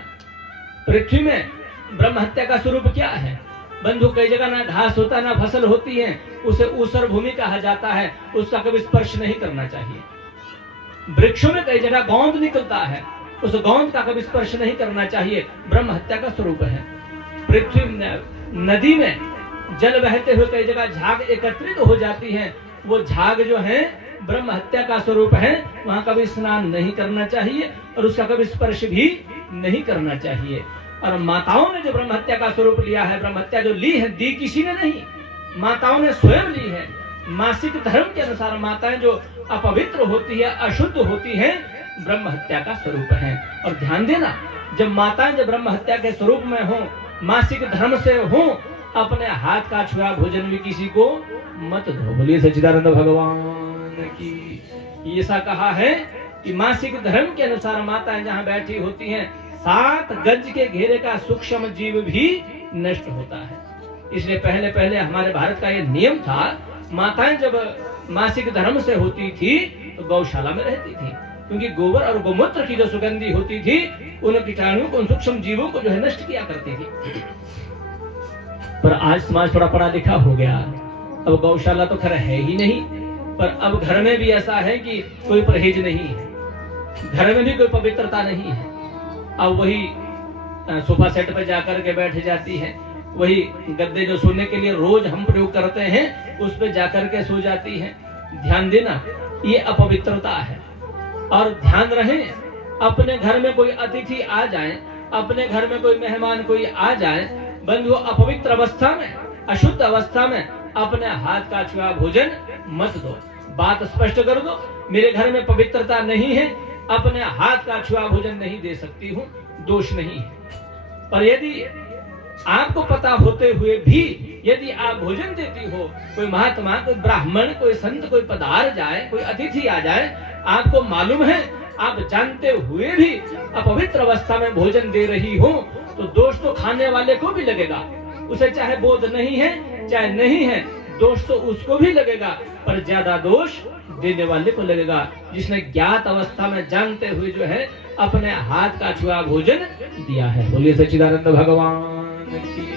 पृथ्वी में ब्रह्म हत्या का स्वरूप क्या है बंधु? कई जगह ना घास होता ना फसल होती है, उसे ऊसर भूमि कहा जाता है, उसका कभी स्पर्श नहीं करना चाहिए। वृक्षों में कई जगह गोंद निकलता है, उस गोंद का कभी स्पर्श नहीं करना चाहिए, ब्रह्म हत्या का स्वरूप है। पृथ्वी नदी में जल बहते हुए कई जगह झाग एकत्रित हो जाती है, वो झाग जो है ब्रह्म हत्या का स्वरूप है, वहां कभी स्नान नहीं करना चाहिए और उसका कभी स्पर्श भी नहीं करना चाहिए। और माताओं ने जो ब्रह्म हत्या का स्वरूप लिया है, ब्रह्म हत्या जो ली है, दी किसी ने नहीं, माताओं ने स्वयं ली है। मासिक धर्म के अनुसार माताएं जो अपवित्र होती है, अशुद्ध होती है, ब्रह्म हत्या का स्वरूप है। और ध्यान देना, जब माताएं जब ब्रह्म हत्या के स्वरूप में हो, मासिक धर्म से हो, अपने हाथ का छुआ भोजन भी किसी को मत दो। बोलिए सच्चिदानंद भगवान की। ऐसा कहा है कि मासिक धर्म के अनुसार माताएं जहां बैठी होती हैं, 7 गज के घेरे का सूक्ष्म जीव भी नष्ट होता है। इसलिए पहले पहले हमारे भारत का यह नियम था, माताएं जब मासिक धर्म से होती थी तो गौशाला में रहती थी, क्योंकि गोबर और गोमूत्र की जो सुगंधी होती थी, उन कीटाणुओं को, उन सूक्ष्म जीवों को जो है नष्ट किया करती थी। पर आज समाज थोड़ा पढ़ा लिखा हो गया, अब गौशाला तो खैर है ही नहीं, पर अब घर में भी ऐसा है कि कोई परहेज नहीं है, घर में भी कोई पवित्रता नहीं है। अब वही सोफा सेट पर जाकर के बैठ जाती है, वही गद्दे जो सोने के लिए रोज हम प्रयोग करते हैं, उस पर जाकर के सो जाती है। ध्यान देना, ये अपवित्रता है। और ध्यान रहे, अपने घर में कोई अतिथि आ जाए, अपने घर में कोई मेहमान कोई आ जाए, बंधु अपवित्र अवस्था में, अशुद्ध अवस्था में अपने हाथ का छुआ भोजन मत दो। बात स्पष्ट कर दो, मेरे घर में पवित्रता नहीं है, अपने हाथ का छुआ भोजन नहीं दे सकती हूँ, दोष नहीं है। और यदि आपको पता होते हुए भी यदि आप भोजन देती हो, कोई महात्मा, कोई ब्राह्मण, कोई संत, कोई पधार जाए, कोई अतिथि आ जाए, आपको मालूम है, आप जानते हुए भी अपवित्र अवस्था में भोजन दे रही हो, तो दोष तो खाने वाले को भी लगेगा। उसे चाहे बोध नहीं है चाहे नहीं है, दोष तो उसको भी लगेगा, पर ज्यादा दोष देने वाले को लगेगा, जिसने ज्ञात अवस्था में जानते हुए जो है अपने हाथ का छुआ भोजन दिया है। बोलिए सच्चिदानंद भगवान की।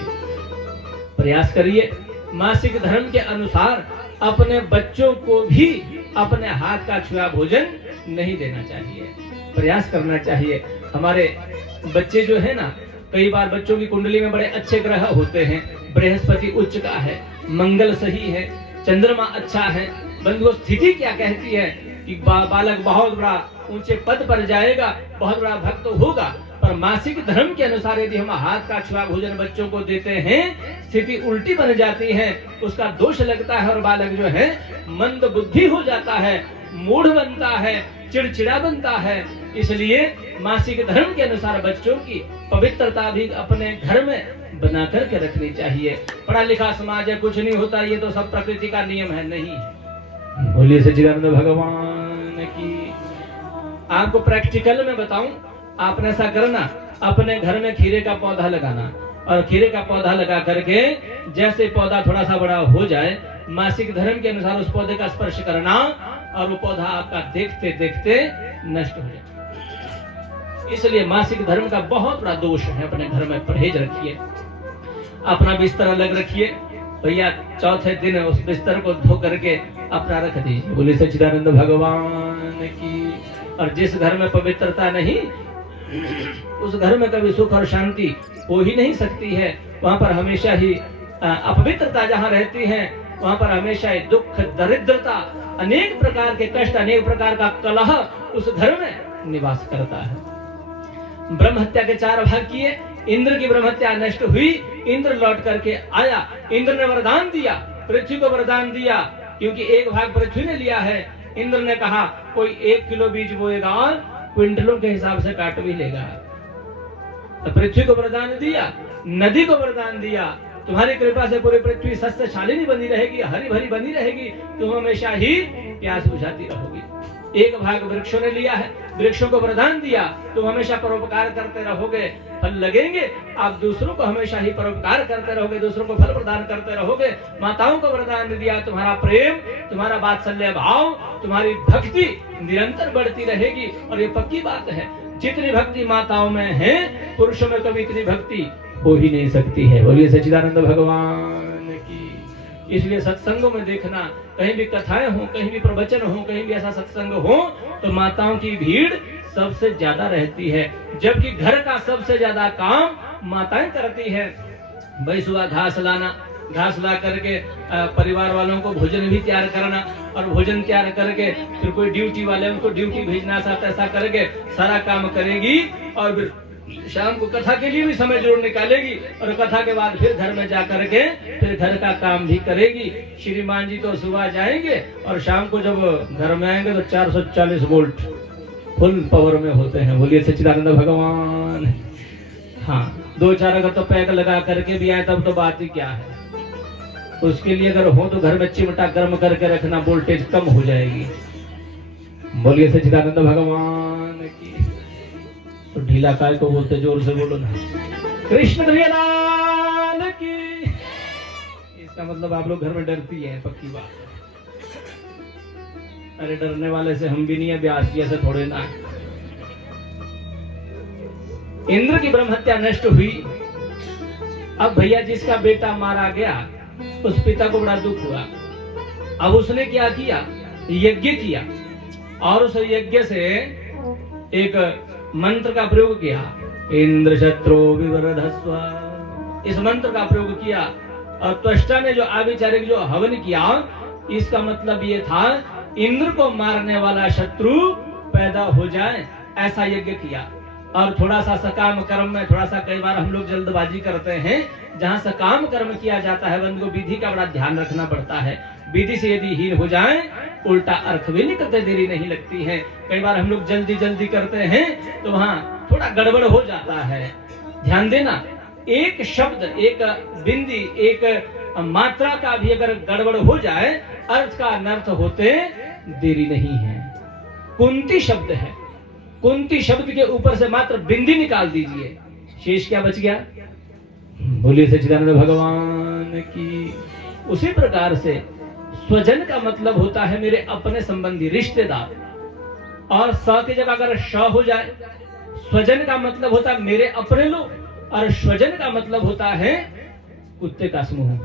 प्रयास करिए, मासिक धर्म के अनुसार अपने बच्चों को भी अपने हाथ का छुआ भोजन नहीं देना चाहिए, प्रयास करना चाहिए। हमारे बच्चे जो है ना, कई बार बच्चों की कुंडली में बड़े अच्छे ग्रह होते हैं, बृहस्पति उच्च का है, मंगल सही है, चंद्रमा अच्छा है, बंधु स्थिति क्या कहती है कि बालक बहुत बड़ा ऊंचे पद पर जाएगा, बहुत बड़ा भक्त होगा, पर मासिक धर्म के अनुसार यदि हम हाथ का छुआ भोजन बच्चों को देते हैं, स्थिति उल्टी बन जाती है, उसका दोष लगता है और बालक जो है मंद बुद्धि हो जाता है, मूढ़ बनता है, चिड़चिड़ा बनता है। इसलिए मासिक धर्म के अनुसार बच्चों की पवित्रता भी अपने घर में बना करके रखनी चाहिए। पढ़ा लिखा समाज है, कुछ नहीं होता, ये तो सब प्रकृति का नियम है, नहीं। बोलिए सच्चिदानंद भगवान की। आपको प्रैक्टिकल में बताऊं, आपने ऐसा करना, अपने घर में खीरे का पौधा लगाना, और खीरे का पौधा लगा करके जैसे पौधा थोड़ा सा बड़ा हो जाए, मासिक धर्म के अनुसार उस पौधे का स्पर्श करना, और वो पौधा आपका देखते देखते नष्ट हो जाए। इसलिए मासिक धर्म का बहुत बड़ा दोष है, अपने घर में परहेज रखिए, अपना बिस्तर अलग रखिए, भैया चौथे दिन उस बिस्तर को धो करके अपना रख दीजिए। बोले सच्चिदानंद भगवान की। और जिस घर में पवित्रता नहीं, उस घर में कभी सुख और शांति हो ही नहीं सकती है। वहां पर हमेशा ही अपवित्रता जहां रहती है, वहां पर हमेशा ही दुख, दरिद्रता, अनेक प्रकार के कष्ट, अनेक प्रकार का कलह उस घर में निवास करता है। ब्रह्म हत्या के 4 भाग किए, इंद्र की ब्रह्म हत्या नष्ट हुई, इंद्र लौट करके आया, इंद्र ने वरदान दिया, पृथ्वी को वरदान दिया, क्योंकि 1 भाग पृथ्वी ने लिया है। इंद्र ने कहा कोई 1 किलो बीज बोएगा, क्विंटलों के हिसाब से काट भी लेगा। तो पृथ्वी को वरदान दिया, नदी को वरदान दिया, तुम्हारी कृपा से पूरी पृथ्वी सस्यशालिनी बनी रहेगी, हरी भरी बनी रहेगी, तुम हमेशा ही प्यास बुझाती रहोगी। एक भाग वृक्षों ने लिया है, वृक्षों को वरदान दिया, तुम हमेशा परोपकार करते रहोगे, फल लगेंगे। आप दूसरों को हमेशा ही परोपकार करते रहोगे, दूसरों को फल प्रदान करते रहोगे। माताओं को वरदान दिया, तुम्हारा प्रेम, तुम्हारा वात्सल्य भाव, तुम्हारी भक्ति निरंतर बढ़ती रहेगी। और ये पक्की बात है, जितनी भक्ति माताओं में है, पुरुषों में कभी इतनी भक्ति हो ही नहीं सकती है। बोलिए सच्चिदानंद भगवान की। इसलिए सत्संगों में देखना, कहीं भी कथाएं हो, कहीं भी प्रवचन हो, कहीं भी ऐसा सत्संग हो, तो माताओं की भीड़ सबसे ज्यादा रहती है, जबकि घर का सबसे ज्यादा काम माताएं करती है। भाई सुबह घास लाना, घास ला करके परिवार वालों को भोजन भी तैयार करना, और भोजन तैयार करके फिर कोई ड्यूटी वाले उनको ड्यूटी भेजना, ऐसा करके सारा काम करेगी। और फिर शाम को कथा के लिए भी समय जरूर निकालेगी, और कथा के बाद फिर घर में जा करके फिर घर का काम भी करेगी। श्रीमान जी तो सुबह जाएंगे और शाम को जब घर में आएंगे तो 440 वोल्ट फुल पावर में होते हैं। बोलिए सच्चिदानंद भगवान। हाँ, 2-4 अगर तो पैक लगा करके भी आए तब तो बात ही क्या है। उसके लिए अगर हो तो घर में चिमटा गर्म करके रखना, वोल्टेज कम हो जाएगी। बोलिए सच्चिदानंद भगवान की। तो ढीला काय को बोलते, जोर से बोलो ना, कृष्ण कन्हैया की। इसका मतलब आप लोग घर में डरती है, पक्की बात है। अरे डरने वाले से हम भी नहीं है, व्यास जी ऐसे थोड़े ना। इंद्र की ब्रह्म हत्या नष्ट हुई। अब भैया जिसका बेटा मारा गया, उस पिता को बड़ा दुख हुआ। अब उसने क्या किया, यज्ञ किया, और उस यज्ञ से एक मंत्र का प्रयोग किया, इंद्र शत्रु विवरधस्व। इस मंत्र का प्रयोग किया, और त्वष्टा ने जो आविचारिक जो हवन किया, इसका मतलब ये था इंद्र को मारने वाला शत्रु पैदा हो जाए, ऐसा यज्ञ किया। और थोड़ा सा सकाम कर्म में, थोड़ा सा कई बार हम लोग जल्दबाजी करते हैं। जहाँ सकाम कर्म किया जाता है, उनको विधि का बड़ा ध्यान रखना पड़ता है। विधि से यदि हीन हो जाए, उल्टा अर्थ भी निकलते देरी नहीं लगती है। कई बार हम लोग जल्दी जल्दी करते हैं तो वहाँ थोड़ा गड़बड़ हो जाता है। ध्यान देना, एक शब्द, एक बिंदी, एक मात्रा का भी अगर गड़बड़ हो जाए, अर्थ का अनर्थ होते देरी नहीं है। कुंती शब्द है, कुंती शब्द के ऊपर से मात्र बिंदी निकाल दीजिए, शेष क्या बच गया। बोलिए सच्चिदानंद भगवान की। उसी प्रकार से स्वजन का मतलब होता है मेरे अपने संबंधी, रिश्तेदार, और स की जगह अगर श हो जाए, स्वजन का मतलब होता है मेरे अपने लोग, और स्वजन का मतलब होता है कुत्ते का समूह।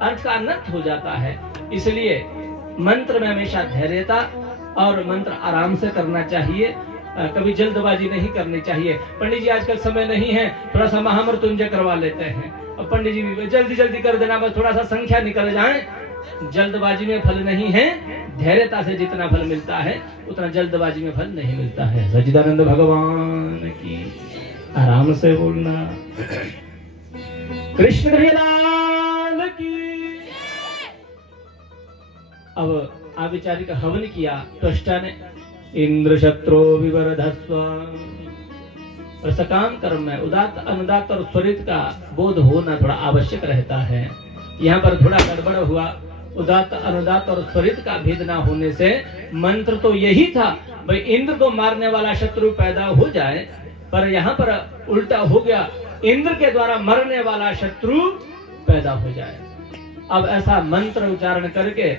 अर्थ का अनर्थ हो जाता है। इसलिए मंत्र में हमेशा धैर्यता और मंत्र आराम से करना चाहिए, कभी जल्दबाजी नहीं करनी चाहिए। पंडित जी आजकल समय नहीं है, थोड़ा सा महामृत्युंजय करवा लेते हैं, और पंडित जी भी जल्दी जल्दी कर देना, बस थोड़ा सा संख्या निकल जाए। जल्दबाजी में फल नहीं है, धैर्यता से जितना फल मिलता है उतना जल्दबाजी में फल नहीं मिलता है। सच्चिदानंद भगवान की। आराम से बोलना, कृष्ण कन्हैया की। अब आविचारी का हवन किया त्वष्टा ने, इंद्र शत्रु विवरधस्व। और सकाम कर्म में उदात्त अनुदात्त और स्वरित का बोध होना थोड़ा आवश्यक रहता है। यहाँ पर थोड़ा गड़बड़ हुआ, उदात्त अनुदात्त और स्वरित का भेद ना होने से मंत्र तो यही था भाई इंद्र को मारने वाला शत्रु पैदा हो जाए, पर यहाँ पर उल्टा हो गया, इंद्र के द्वारा मरने वाला शत्रु पैदा हो जाए। अब ऐसा मंत्र उच्चारण करके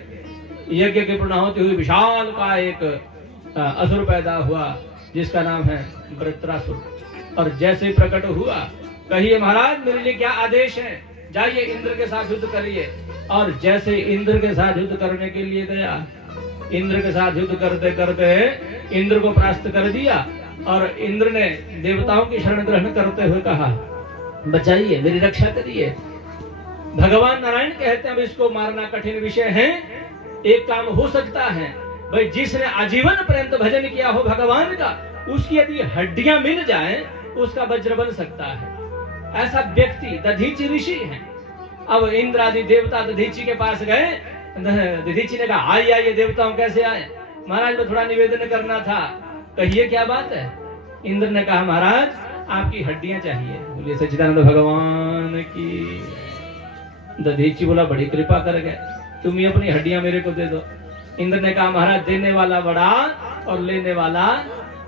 यज्ञ की पूर्णाहुति हुई, विशाल का एक असुर पैदा हुआ जिसका नाम है वृत्रासुर। और जैसे प्रकट हुआ, कहिए महाराज मेरे लिए क्या आदेश है, जाइए इंद्र के साथ युद्ध करिए। और जैसे इंद्र के साथ युद्ध करने के लिए गया, इंद्र के साथ युद्ध करते करते इंद्र को परास्त कर दिया, और इंद्र ने देवताओं की शरण ग्रहण करते हुए कहा, बचाइए, मेरी रक्षा करिए। भगवान नारायण कहते हैं अब इसको मारना कठिन विषय है। एक काम हो सकता है, भाई जिसने आजीवन पर्यंत भजन किया हो भगवान का, उसकी यदि हड्डियां मिल जाए उसका वज्र बन सकता है। ऐसा व्यक्ति दधीचि ऋषि है। अब इंद्र आदि देवता दधीचि के पास गए, दधीचि ने कहा आइए आइए देवताओं कैसे आए, महाराज में थोड़ा निवेदन करना था, कहिए क्या बात है। इंद्र ने कहा महाराज आपकी हड्डियां चाहिए। बोलिए सच्चिदानंद भगवान की। दधीचि बोला बड़ी कृपा कर गए, तुम ही अपनी हड्डियां मेरे को दे दो। इंद्र ने कहा महाराज देने वाला बड़ा और लेने वाला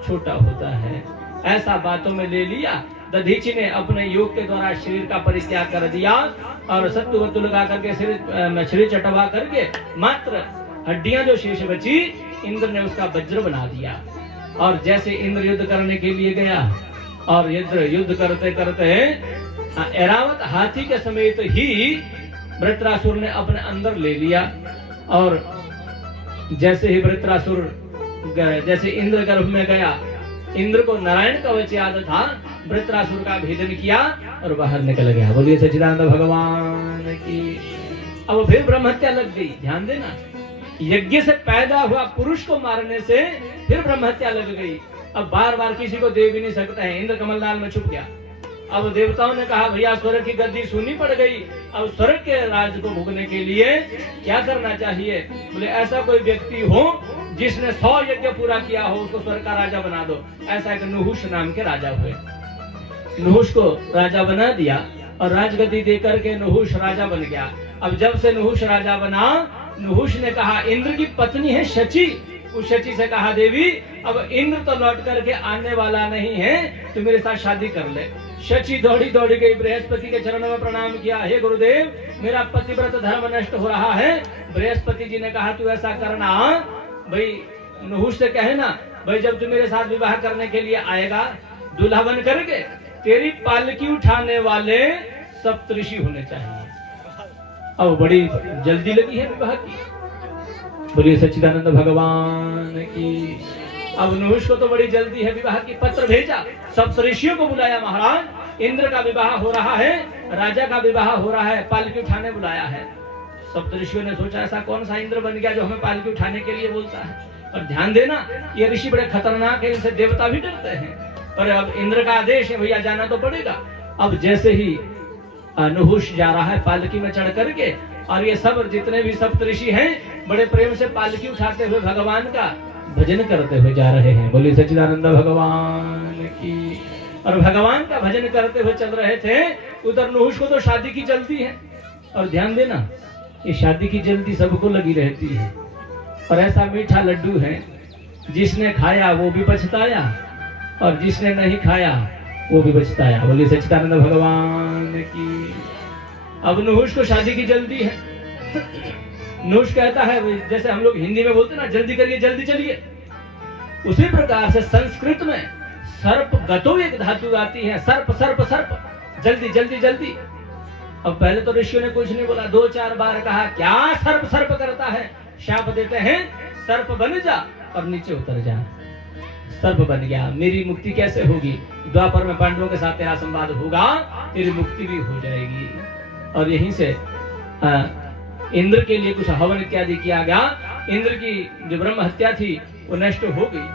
छोटा होता है। ऐसा बातों में ले लिया। दधीचि ने अपने योग के द्वारा शरीर का परित्याग कर दिया और सत्तू वत्तू लगा करके शरीर चटवा करके मात्र हड्डियां जो शेष बची, इंद्र ने उसका वज्र बना दिया। और जैसे इंद्र युद्ध करने के लिए गया और युद्ध करते करते ऐरावत हाथी के समेत ही वृत्रासुर ने अपने अंदर ले लिया। और जैसे ही वृत्रासुर जैसे इंद्र गर्भ में गया, इंद्र को नारायण कवच याद था, वृत्रासुर का भेदन किया और बाहर निकल गया। बोलिए सच्चिदानंद भगवान की। अब फिर ब्रह्म हत्या लग गई। ध्यान देना, यज्ञ से पैदा हुआ पुरुष को मारने से फिर ब्रह्म हत्या लग गई। अब बार बार किसी को दे भी नहीं सकता है। इंद्र कमलनाल में छुप गया। अब देवताओं ने कहा भैया स्वर्ग की गद्दी सुनी पड़ गई, अब स्वर्ग के राज को भोगने के लिए क्या करना चाहिए? बोले ऐसा कोई व्यक्ति हो जिसने 100 यज्ञ पूरा किया हो, उसको स्वर्ग का राजा बना दो। ऐसा एक नुहुष नाम के राजा हुए। नुहुष को राजा बना दिया और राजगद्दी देकर के नुहुष राजा बन गया। अब जब से नुहुष राजा बना, नुहुष ने कहा इंद्र की पत्नी है शची। उस शची से कहा देवी अब इंद्र तो लौट करके आने वाला नहीं है, तो मेरे साथ शादी कर ले। शची दौड़ी दौड़ी गई, बृहस्पति के चरणों में प्रणाम किया, हे गुरुदेव मेरा पतिव्रत धर्म नष्ट हो रहा है। बृहस्पति जी ने कहा तू ऐसा करना भाई, नुहुष से कहे ना भाई जब तू मेरे साथ विवाह करने के लिए आएगा दूल्हा बन करके, तेरी पालकी उठाने वाले सप्तऋषि होने चाहिए। अब बड़ी जल्दी लगी है विवाह की। बोलिए सच्चिदानंद भगवान की। अब नुहुष को तो बड़ी जल्दी है विवाह की। पत्र भेजा, सप्तऋषियों को बुलाया, महाराज इंद्र का विवाह हो रहा है, राजा का विवाह हो रहा है, पालकी उठाने बुलाया है। सप्तऋषियों ने सोचा ऐसा कौन सा इंद्र बन गया जो हमें पालकी उठाने के लिए बोलता है। और ध्यान देना ये ऋषि बड़े खतरनाक है, इनसे देवता भी डरते हैं। पर अब इंद्र का आदेश है भैया जाना तो पड़ेगा। अब जैसे ही नुहुष जा रहा है पालकी में चढ़ करके, और ये सब जितने भी सप्तऋषि हैं बड़े प्रेम से पालकी उठाते हुए भगवान का भजन करते हुए जा रहे हैं। बोलिए सच्चिदानंद भगवान की। और भगवान का भजन करते हुए चल रहे थे। उधर नुहुष को तो शादी की जल्दी है। और ध्यान देना ये शादी की जल्दी सबको लगी रहती है। और ऐसा मीठा लड्डू है, जिसने खाया वो भी पछताया और जिसने नहीं खाया वो भी पछताया। बोलिए सच्चिदानंद भगवान की। अब नुहुष को शादी की जल्दी है। नुहुष कहता है जैसे हम लोग हिंदी में बोलते ना जल्दी करिए जल्दी चलिए, उसी प्रकार से संस्कृत में सर्प गतो एक धातु आती है, सर्प सर्प सर्प, जल्दी जल्दी जल्दी। अब पहले तो ऋषियों ने कुछ नहीं बोला, 2-4 बार कहा क्या सर्प सर्प करता है, शाप देते हैं सर्प बन जा और नीचे उतर जा। सर्प बन गया, मेरी मुक्ति कैसे होगी? द्वापर में पांडवों के साथ तेरा संवाद होगा, तेरी मुक्ति भी हो जाएगी। और यहीं से इंद्र के लिए कुछ हवन इत्यादि किया गया। इंद्र की जो ब्रह्म हत्या थी वो नष्ट हो गई।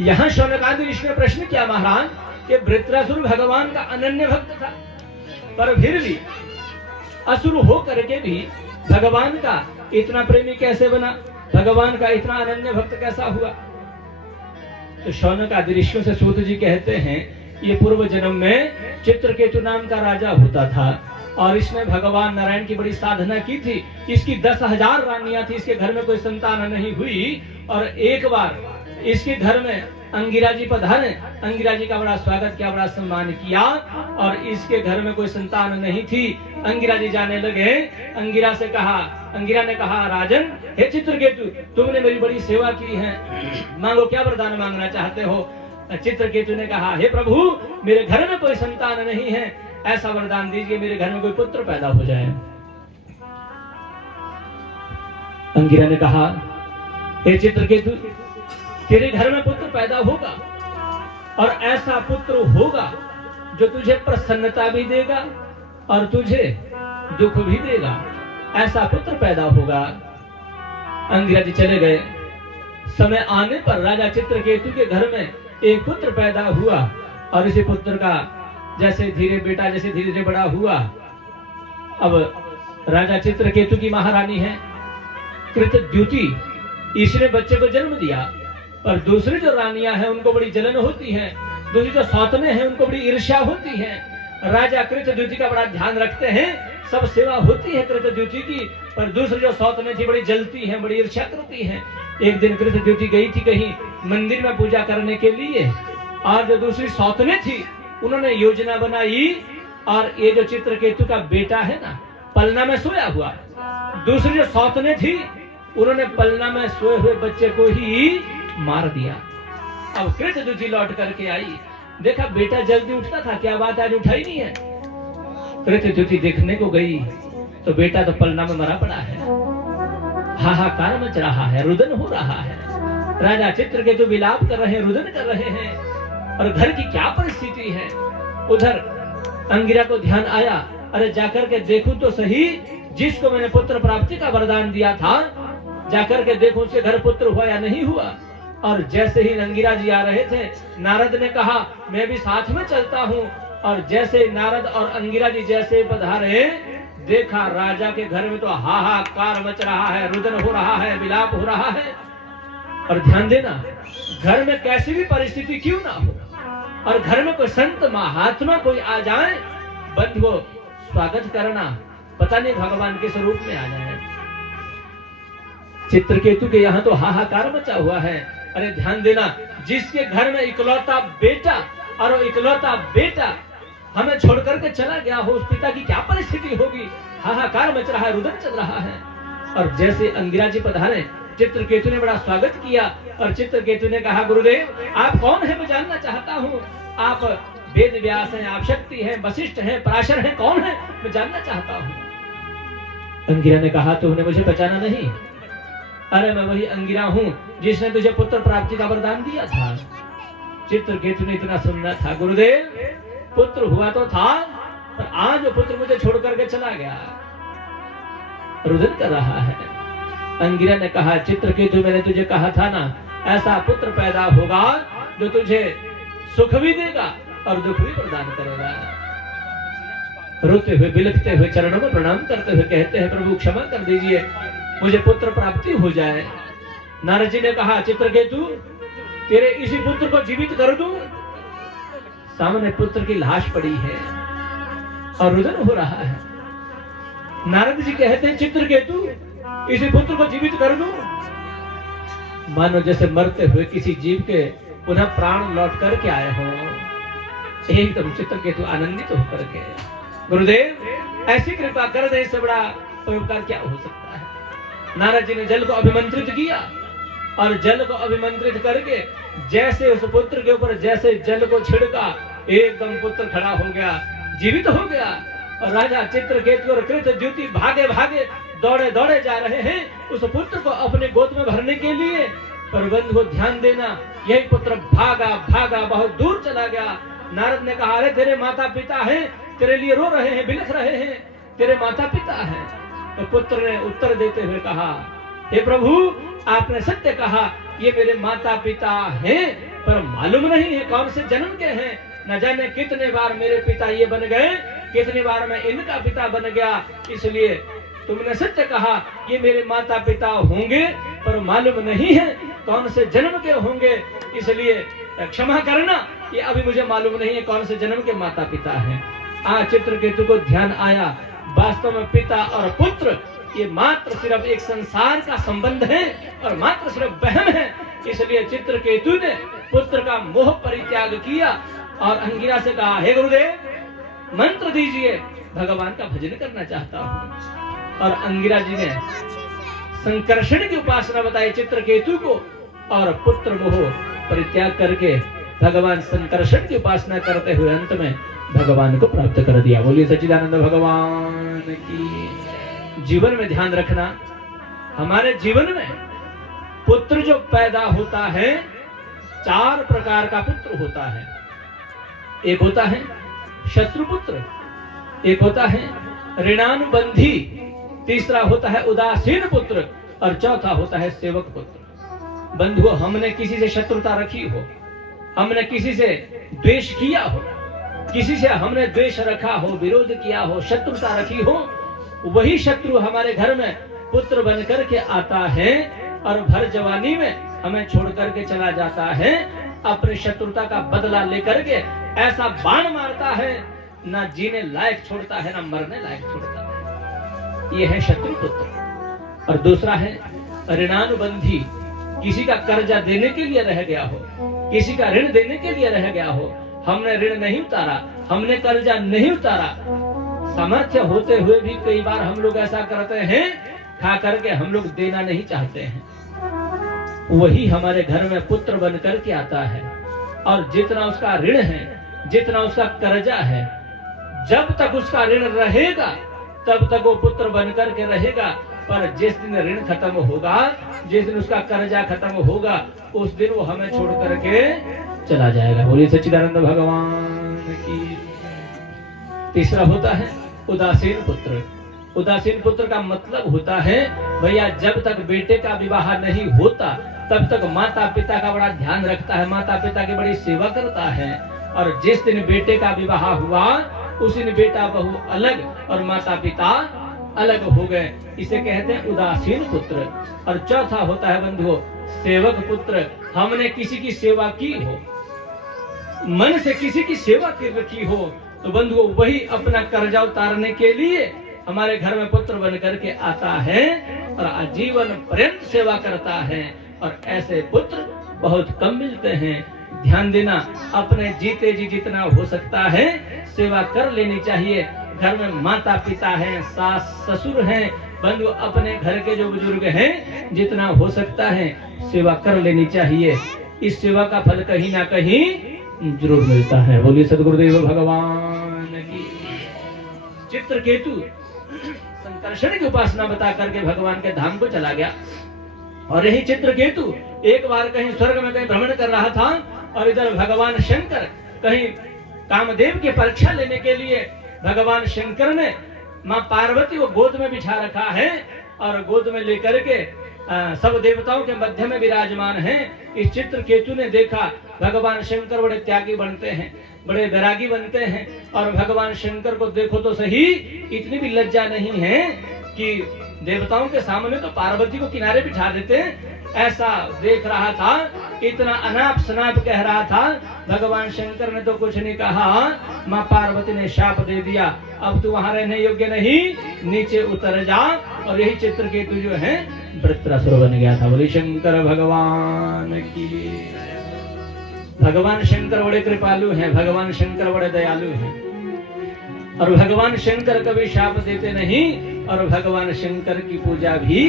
यहाँ शौनकादि ऋषि ने प्रश्न किया महाराज कि वृत्रासुर भगवान का अनन्य भक्त था, पर फिर भी असुर हो करके भी भगवान का इतना प्रेमी कैसे बना, भगवान का इतना अनन्य भक्त कैसा हुआ? तो शौनकादि ऋषियों से सूत जी कहते हैं ये पूर्व जन्म में चित्रकेतु नाम का राजा होता था और इसने भगवान नारायण की बड़ी साधना की थी। इसकी 10,000 रानियां थी, इसके घर में कोई संतान नहीं हुई। और एक बार इसके घर में अंगिरा जी पधारे, अंगिरा जी का बड़ा स्वागत किया, बड़ा सम्मान किया और इसके घर में कोई संतान नहीं थी। अंगिरा जी जाने लगे, अंगिरा ने कहा राजन हे चित्रकेतु तुमने मेरी बड़ी सेवा की है, मांगो क्या वरदान मांगना चाहते हो? चित्रकेतु ने कहा हे प्रभु मेरे घर में कोई संतान नहीं है, ऐसा वरदान दीजिए मेरे घर में कोई पुत्र पैदा हो जाए। अंगिरा ने कहा हे चित्रकेतु तेरे घर में पुत्र पैदा होगा और ऐसा पुत्र होगा जो तुझे प्रसन्नता भी देगा और तुझे दुख भी देगा, ऐसा पुत्र पैदा होगा। अंगिरा जी चले गए। समय आने पर राजा चित्रकेतु के घर में एक पुत्र पैदा हुआ और इसी पुत्र का जैसे धीरे धीरे बड़ा हुआ। अब राजा चित्रकेतु की महारानी है कृतद्युति, इसने बच्चे को जन्म दिया। और दूसरी जो रानियां हैं उनको बड़ी जलन होती है, दूसरी जो सौतने हैं उनको बड़ी ईर्ष्या होती है। राजा कृतद्युति का बड़ा ध्यान रखते हैं, सब सेवा होती है कृतद्युति की, पर दूसरी जो सौतने थी बड़ी जलती हैं, बड़ी ईर्ष्या करती हैं। एक दिन कृष्ण द्युति गई थी कहीं मंदिर में पूजा करने के लिए, और जो दूसरी सौतने थी उन्होंने योजना बनाई, और ये जो चित्रकेतु का बेटा है ना पलना में सोया हुआ, दूसरी जो सौतने थी उन्होंने पलना में सोए हुए बच्चे को ही मार दिया। अब कृष्ण द्युति लौट करके आई, देखा बेटा जल्दी उठता था, क्या बात आज उठा ही नहीं है। कृष्ण द्युति देखने को गई तो बेटा तो पलना में मरा पड़ा है, हाहाकार मच रहा है, रुदन हो रहा है। राजा चित्रकेतु विलाप कर रहे हैं, रुदन कर रहे हैं, और घर की क्या परिस्थिति है। उधर अंगिरा को ध्यान आया, अरे जाकर के देखूं तो सही, जिसको मैंने पुत्र प्राप्ति का वरदान दिया था जाकर के देखूं उसके घर पुत्र हुआ या नहीं हुआ। और जैसे ही अंगिरा जी आ रहे थे, नारद ने कहा मैं भी साथ में चलता हूँ, और जैसे नारद और अंगिरा जी जैसे पधारे, देखा राजा के घर में तो हाहाकार मच रहा है, रुदन हो रहा है, विलाप हो रहा है। और ध्यान देना, घर में कैसी भी परिस्थिति क्यों ना हो, और घर में कोई संत महात्मा कोई आ जाए, बंधुओं स्वागत करना, पता नहीं भगवान के स्वरूप में आ जाए। चित्रकेतु के यहाँ तो हाहाकार मचा हुआ है। अरे ध्यान देना, जिसके घर में इकलौता बेटा, और वो इकलौता बेटा हमें छोड़ करके चला गया हो, उस पिता की क्या परिस्थिति होगी। हाहाकार मच रहा है, रुदन चल रहा है। और जैसे अंगिरा जी पधारे, चित्रकेतु ने बड़ा स्वागत किया, और चित्रकेतु ने कहा गुरुदेव आप कौन है, मैं जानना चाहता हूँ। आप वेद व्यास हैं, आप शक्ति हैं, वशिष्ठ हैं, पराशर हैं, कौन है, मैं जानना चाहता हूँ। अंगिरा ने कहा तुमने मुझे पहचाना नहीं? अरे मैं वही अंगिरा हूँ जिसने तुझे पुत्र प्राप्ति का वरदान दिया था। चित्रकेतु ने इतना सुनना था, गुरुदेव पुत्र हुआ तो था, पर आज वो पुत्र मुझे छोड़ करके चला गया, रुदन कर रहा है। अंगिरा ने कहा चित्रकेतु मैंने तुझे कहा था ना, ऐसा पुत्र पैदा होगा जो तुझे सुख भी देगा और दुख भी प्रदान करेगा। रोते हुए बिलखते हुए चरणों में प्रणाम करते हुए कहते हैं प्रभु क्षमा कर दीजिए, मुझे पुत्र प्राप्ति हो जाए। नारद जी ने कहा चित्रकेतु तेरे इसी पुत्र को जीवित कर दूं। सामने पुत्र की लाश पड़ी है और रुदन हो रहा है। नारद जी कहते हैं चित्रकेतु इसी पुत्र को जीवित कर दूं। मानो जैसे मरते हुए किसी जीव के पुनः प्राण लौट करके आए हो, एकदम चित्रकेतु आनंदित होकर के, गुरुदेव ऐसी कृपा कर दे, इससे बड़ा उपकार क्या हो सकता है। नारद जी ने जल को अभिमंत्रित किया, और जल को अभिमंत्रित करके जैसे उस पुत्र के ऊपर जैसे जल को छिड़का, एकदम पुत्र खड़ा हो गया, जीवित हो गया। और राजा चित्रकेतु और कृत द्युति भागे भागे दौड़े दौड़े जा रहे हैं उस पुत्र को अपने गोद में भरने के लिए। पर बंधु ध्यान देना, यही पुत्र भागा भागा बहुत दूर चला गया। नारद ने कहा अरे तेरे माता पिता हैं, तेरे लिए रो रहे हैं, बिलख रहे हैं, तेरे माता पिता हैं। तो पुत्र ने उत्तर देते हुए कहा हे प्रभु आपने सत्य कहा, ये मेरे माता पिता हैं, पर मालूम नहीं है कौन से जन्म के हैं। न जाने कितने बार मेरे पिता ये बन गए, कितनी बार मैं इनका पिता बन गया। इसलिए तुमने सत्य कहा ये मेरे माता पिता होंगे, पर मालूम नहीं है कौन से जन्म के होंगे, इसलिए क्षमा करना, ये अभी मुझे मालूम नहीं है कौन से जन्म के माता पिता हैं। आज चित्रकेतु को ध्यान आया, वास्तव में पिता और पुत्र ये मात्र सिर्फ एक संसार का संबंध है और मात्र सिर्फ वहम है। इसलिए चित्रकेतु ने पुत्र का मोह परित्याग किया और अंगिरा से कहा हे गुरुदेव मंत्र दीजिए, भगवान का भजन करना चाहता हूँ। और अंगिरा जी ने संकर्षण की उपासना बताई चित्रकेतु को, और पुत्र मोह परित्याग करके भगवान संकर्षण की उपासना करते हुए अंत में भगवान को प्राप्त कर दिया। बोलिए सच्चिदानंद भगवान की। जीवन में ध्यान रखना, हमारे जीवन में पुत्र जो पैदा होता है, 4 प्रकार का पुत्र होता है। एक होता है शत्रुपुत्र, एक होता है ऋणानुबंधी, तीसरा होता है उदासीन पुत्र, और चौथा होता है सेवक पुत्र। बंधुओं हमने किसी से शत्रुता रखी हो, हमने किसी से द्वेष किया हो, किसी से हमने द्वेष रखा हो, विरोध किया हो, शत्रुता रखी हो, वही शत्रु हमारे घर में पुत्र बन करके आता है और भर जवानी में हमें छोड़ करके चला जाता है। अपनी शत्रुता का बदला लेकर के ऐसा बाण मारता है, ना जीने लायक छोड़ता है ना मरने लायक छोड़ता है। ये है शत्रु पुत्र। और दूसरा है ऋणानुबंधी, किसी का कर्जा देने के लिए रह गया हो, किसी का ऋण देने के लिए रह गया हो, हमने ऋण नहीं उतारा, हमने कर्जा नहीं उतारा, सामर्थ्य होते हुए भी कई बार हम लोग ऐसा करते हैं, खा करके हम लोग देना नहीं चाहते हैं। वही हमारे घर में पुत्र बन करके आता है और जितना उसका ऋण है, जितना उसका कर्जा है, जब तक उसका ऋण रहेगा तब तक वो पुत्र बन करके रहेगा। पर जिस दिन ऋण खत्म होगा, जिस दिन उसका कर्जा खत्म होगा, उस दिन वो हमें छोड़ करके चला जाएगा। बोलिए सच्चिदानंद भगवान की। तीसरा होता है उदासीन पुत्र। उदासीन पुत्र का मतलब होता है भैया जब तक बेटे का विवाह नहीं होता तब तक माता पिता का बड़ा ध्यान रखता है, माता पिता की बड़ी सेवा करता है, और जिस दिन बेटे का विवाह हुआ उस दिन बेटा बहू अलग और माता पिता अलग हो गए। इसे कहते हैं उदासीन पुत्र। और चौथा होता है बंधुओं सेवक पुत्र। हमने किसी की सेवा की हो, मन से किसी की सेवा की रखी हो, तो बंधुओं वही अपना कर्जा उतारने के लिए हमारे घर में पुत्र बन करके आता है और आजीवन पर्यंत सेवा करता है। और ऐसे पुत्र बहुत कम मिलते हैं। ध्यान देना, अपने जीते जी जितना हो सकता है सेवा कर लेनी चाहिए। घर में माता पिता हैं, सास ससुर हैं, बंधु अपने घर के जो बुजुर्ग हैं, जितना हो सकता है सेवा कर लेनी चाहिए। इस सेवा का फल कहीं ना कहीं जरूर मिलता है। बोलिए सद्गुरुदेव भगवान की। चित्रकेतु संकर्षण की उपासना बता करके भगवान के धाम को चला गया। और यही चित्रकेतु एक बार कहीं स्वर्ग में कहीं भ्रमण कर रहा था और इधर भगवान शंकर कहीं कामदेव की परीक्षा लेने के लिए भगवान शंकर ने माँ पार्वती को गोद में बिछा रखा है और गोद में लेकर के सब देवताओं के मध्य में विराजमान है। इस चित्रकेतु ने देखा भगवान शंकर बड़े त्यागी बनते हैं, बड़े वैरागी बनते हैं, और भगवान शंकर को देखो तो सही इतनी भी लज्जा नहीं है कि देवताओं के सामने तो पार्वती को किनारे बिठा देते हैं। ऐसा देख रहा था, इतना अनाप शनाप कह रहा था। भगवान शंकर ने तो कुछ नहीं कहा, माँ पार्वती ने शाप दे दिया, अब तू वहां रहने योग्य नहीं, नीचे उतर जा। और यही चित्रकेतु जो है वृत्रासुर बन गया था। बोले शंकर भगवान की। भगवान शंकर बड़े कृपालु हैं, भगवान शंकर बड़े दयालु हैं, और भगवान शंकर कभी शाप देते नहीं, और भगवान शंकर की पूजा भी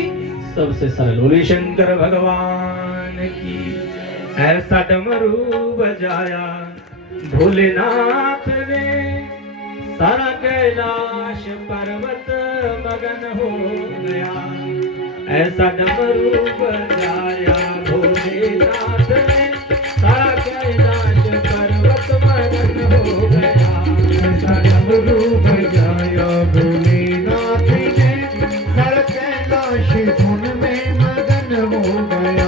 सबसे सरल। बोले शंकर भगवान की। ऐसा डमरू बजाया भोलेनाथ ने, सारा कैलाश पर्वत मगन हो गया। ऐसा डमरू बजाया भोलेनाथ ने, सारा कैलाश पर्वत मगन हो गया। ऐसा डमरू बजाया भोलेनाथ ने, सारा कैलाश धुन में मगन हो गया।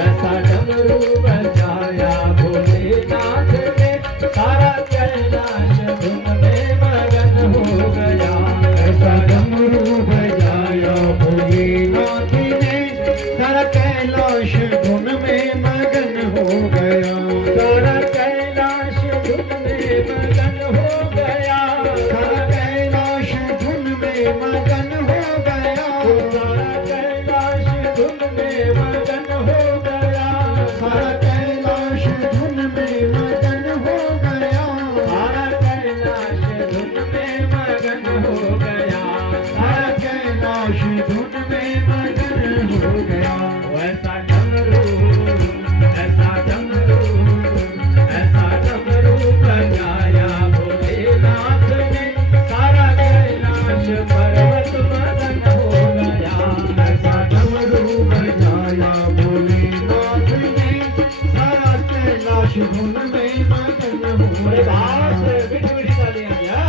ऐसा डमरू बजाया भोलेनाथ ने, सारा कैलाश धुन में मगन हो गया। ऐसा डमरू बजाया भोलेनाथ ने, सारा कैलाश धुन में मगन हो गया। सारा कैलाश धुन में मगन हो गया। सारा कैलाश धुन में मगन हो गया। सारा कैलाश धुन में मगन हो गया। सारा कैलाश धुन में मगन हो गया। सारा कैलाश धुन में मगन हो गया। सारा कैलाश धुन में मगन हो गया। ऐसा डमरू, ऐसा डमरू, ऐसा डमरू बजाया भोलेनाथ ने, सारा कैलाश पर्वत मगन हो गया। ऐसा डमरू बजाया भोलेनाथ ने, सारा कैलाश धुन में मगन हो गया। मीठी मीठी तालियां।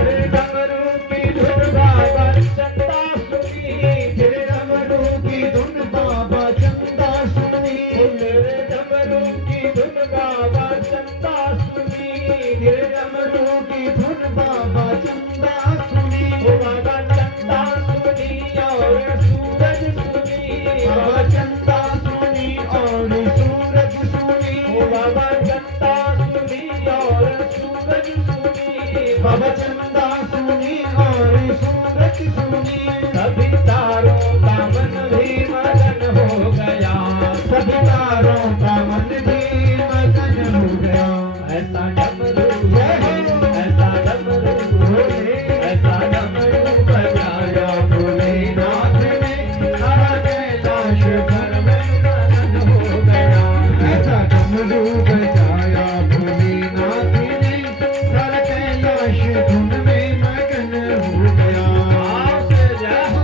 डमरू की धुन बाबा चंदा सुनी, तेरे डमरू की धुन बाबा चंदा सुनी, मेरे डमरू की धुन बाबा चंदा सुनी, तेरे डमरू की धुन बाबा चंदा सुनी, ओ बाबा चंदा सुनी और सूरज सुनी, बाबा चंदा सुनी और सूरज सुनी, ओ बाबा चंदा सुनी और सूरज सुनी, बाबा चंदा सुनी और सूरज सुनी, सभी तारों का मन भी मगन हो गया, सभी तारों का मन भी मगन हो गया। ऐसा डमरू ऐसा डमरू ऐसा डमरू बजाया भोलेनाथ ने, सारा कैलाश भर में मगन हो गया। ऐसा डमरू बजाया भोलेनाथ ने, सारा कैलाश धुन में मगन हो गया। आप जय हो।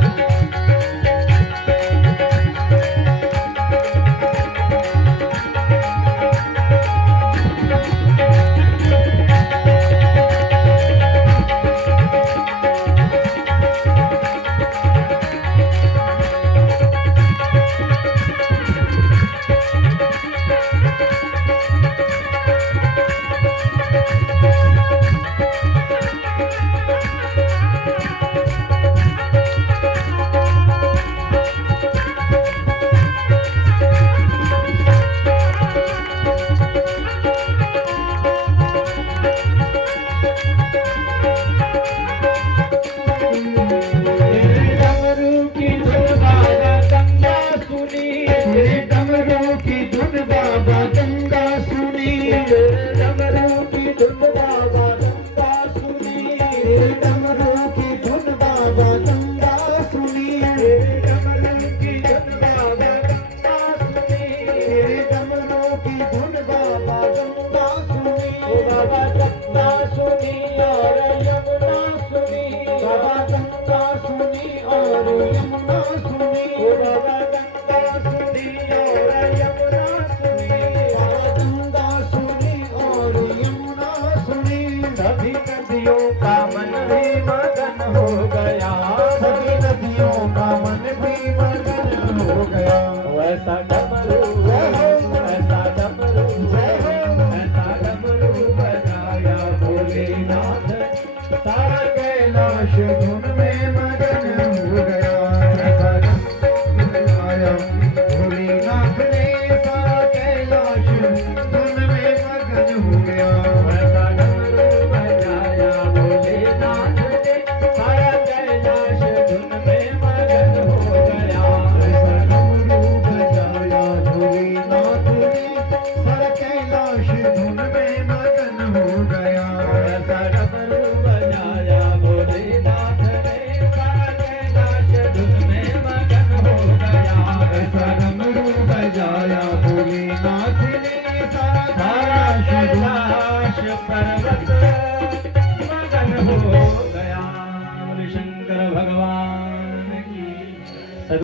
तेरे डमरू की धुन बाबा गंगा सुनी, तेरे डमरू की धुन बाबा गंगा सुनी, तेरे डमरू की धुन बाबा गंगा सुनी, तेरे डमरू की धुन बाबा गंगा सुनी, तेरे डमरू की धुन बाबा गंगा सुनी, तेरे डमरू की धुन बाबा गंगा सुनी, ओ बाबा गंगा सुनी और यमुना सुनी, बाबा गंगा सुनी और यमुना सुनी, ओ बाबा गंगा सुनी और यमुना सुनी, बाबा गंगा सुनी और यमुना सुनी, सभी नदियों का मन भी मगन हो गया, सभी नदियों का मन भी मगन हो गया। ऐसा डमरू ऐसा डमरू ऐसा डमरू बजाया भोलेनाथ, सारा कैलाश धुन में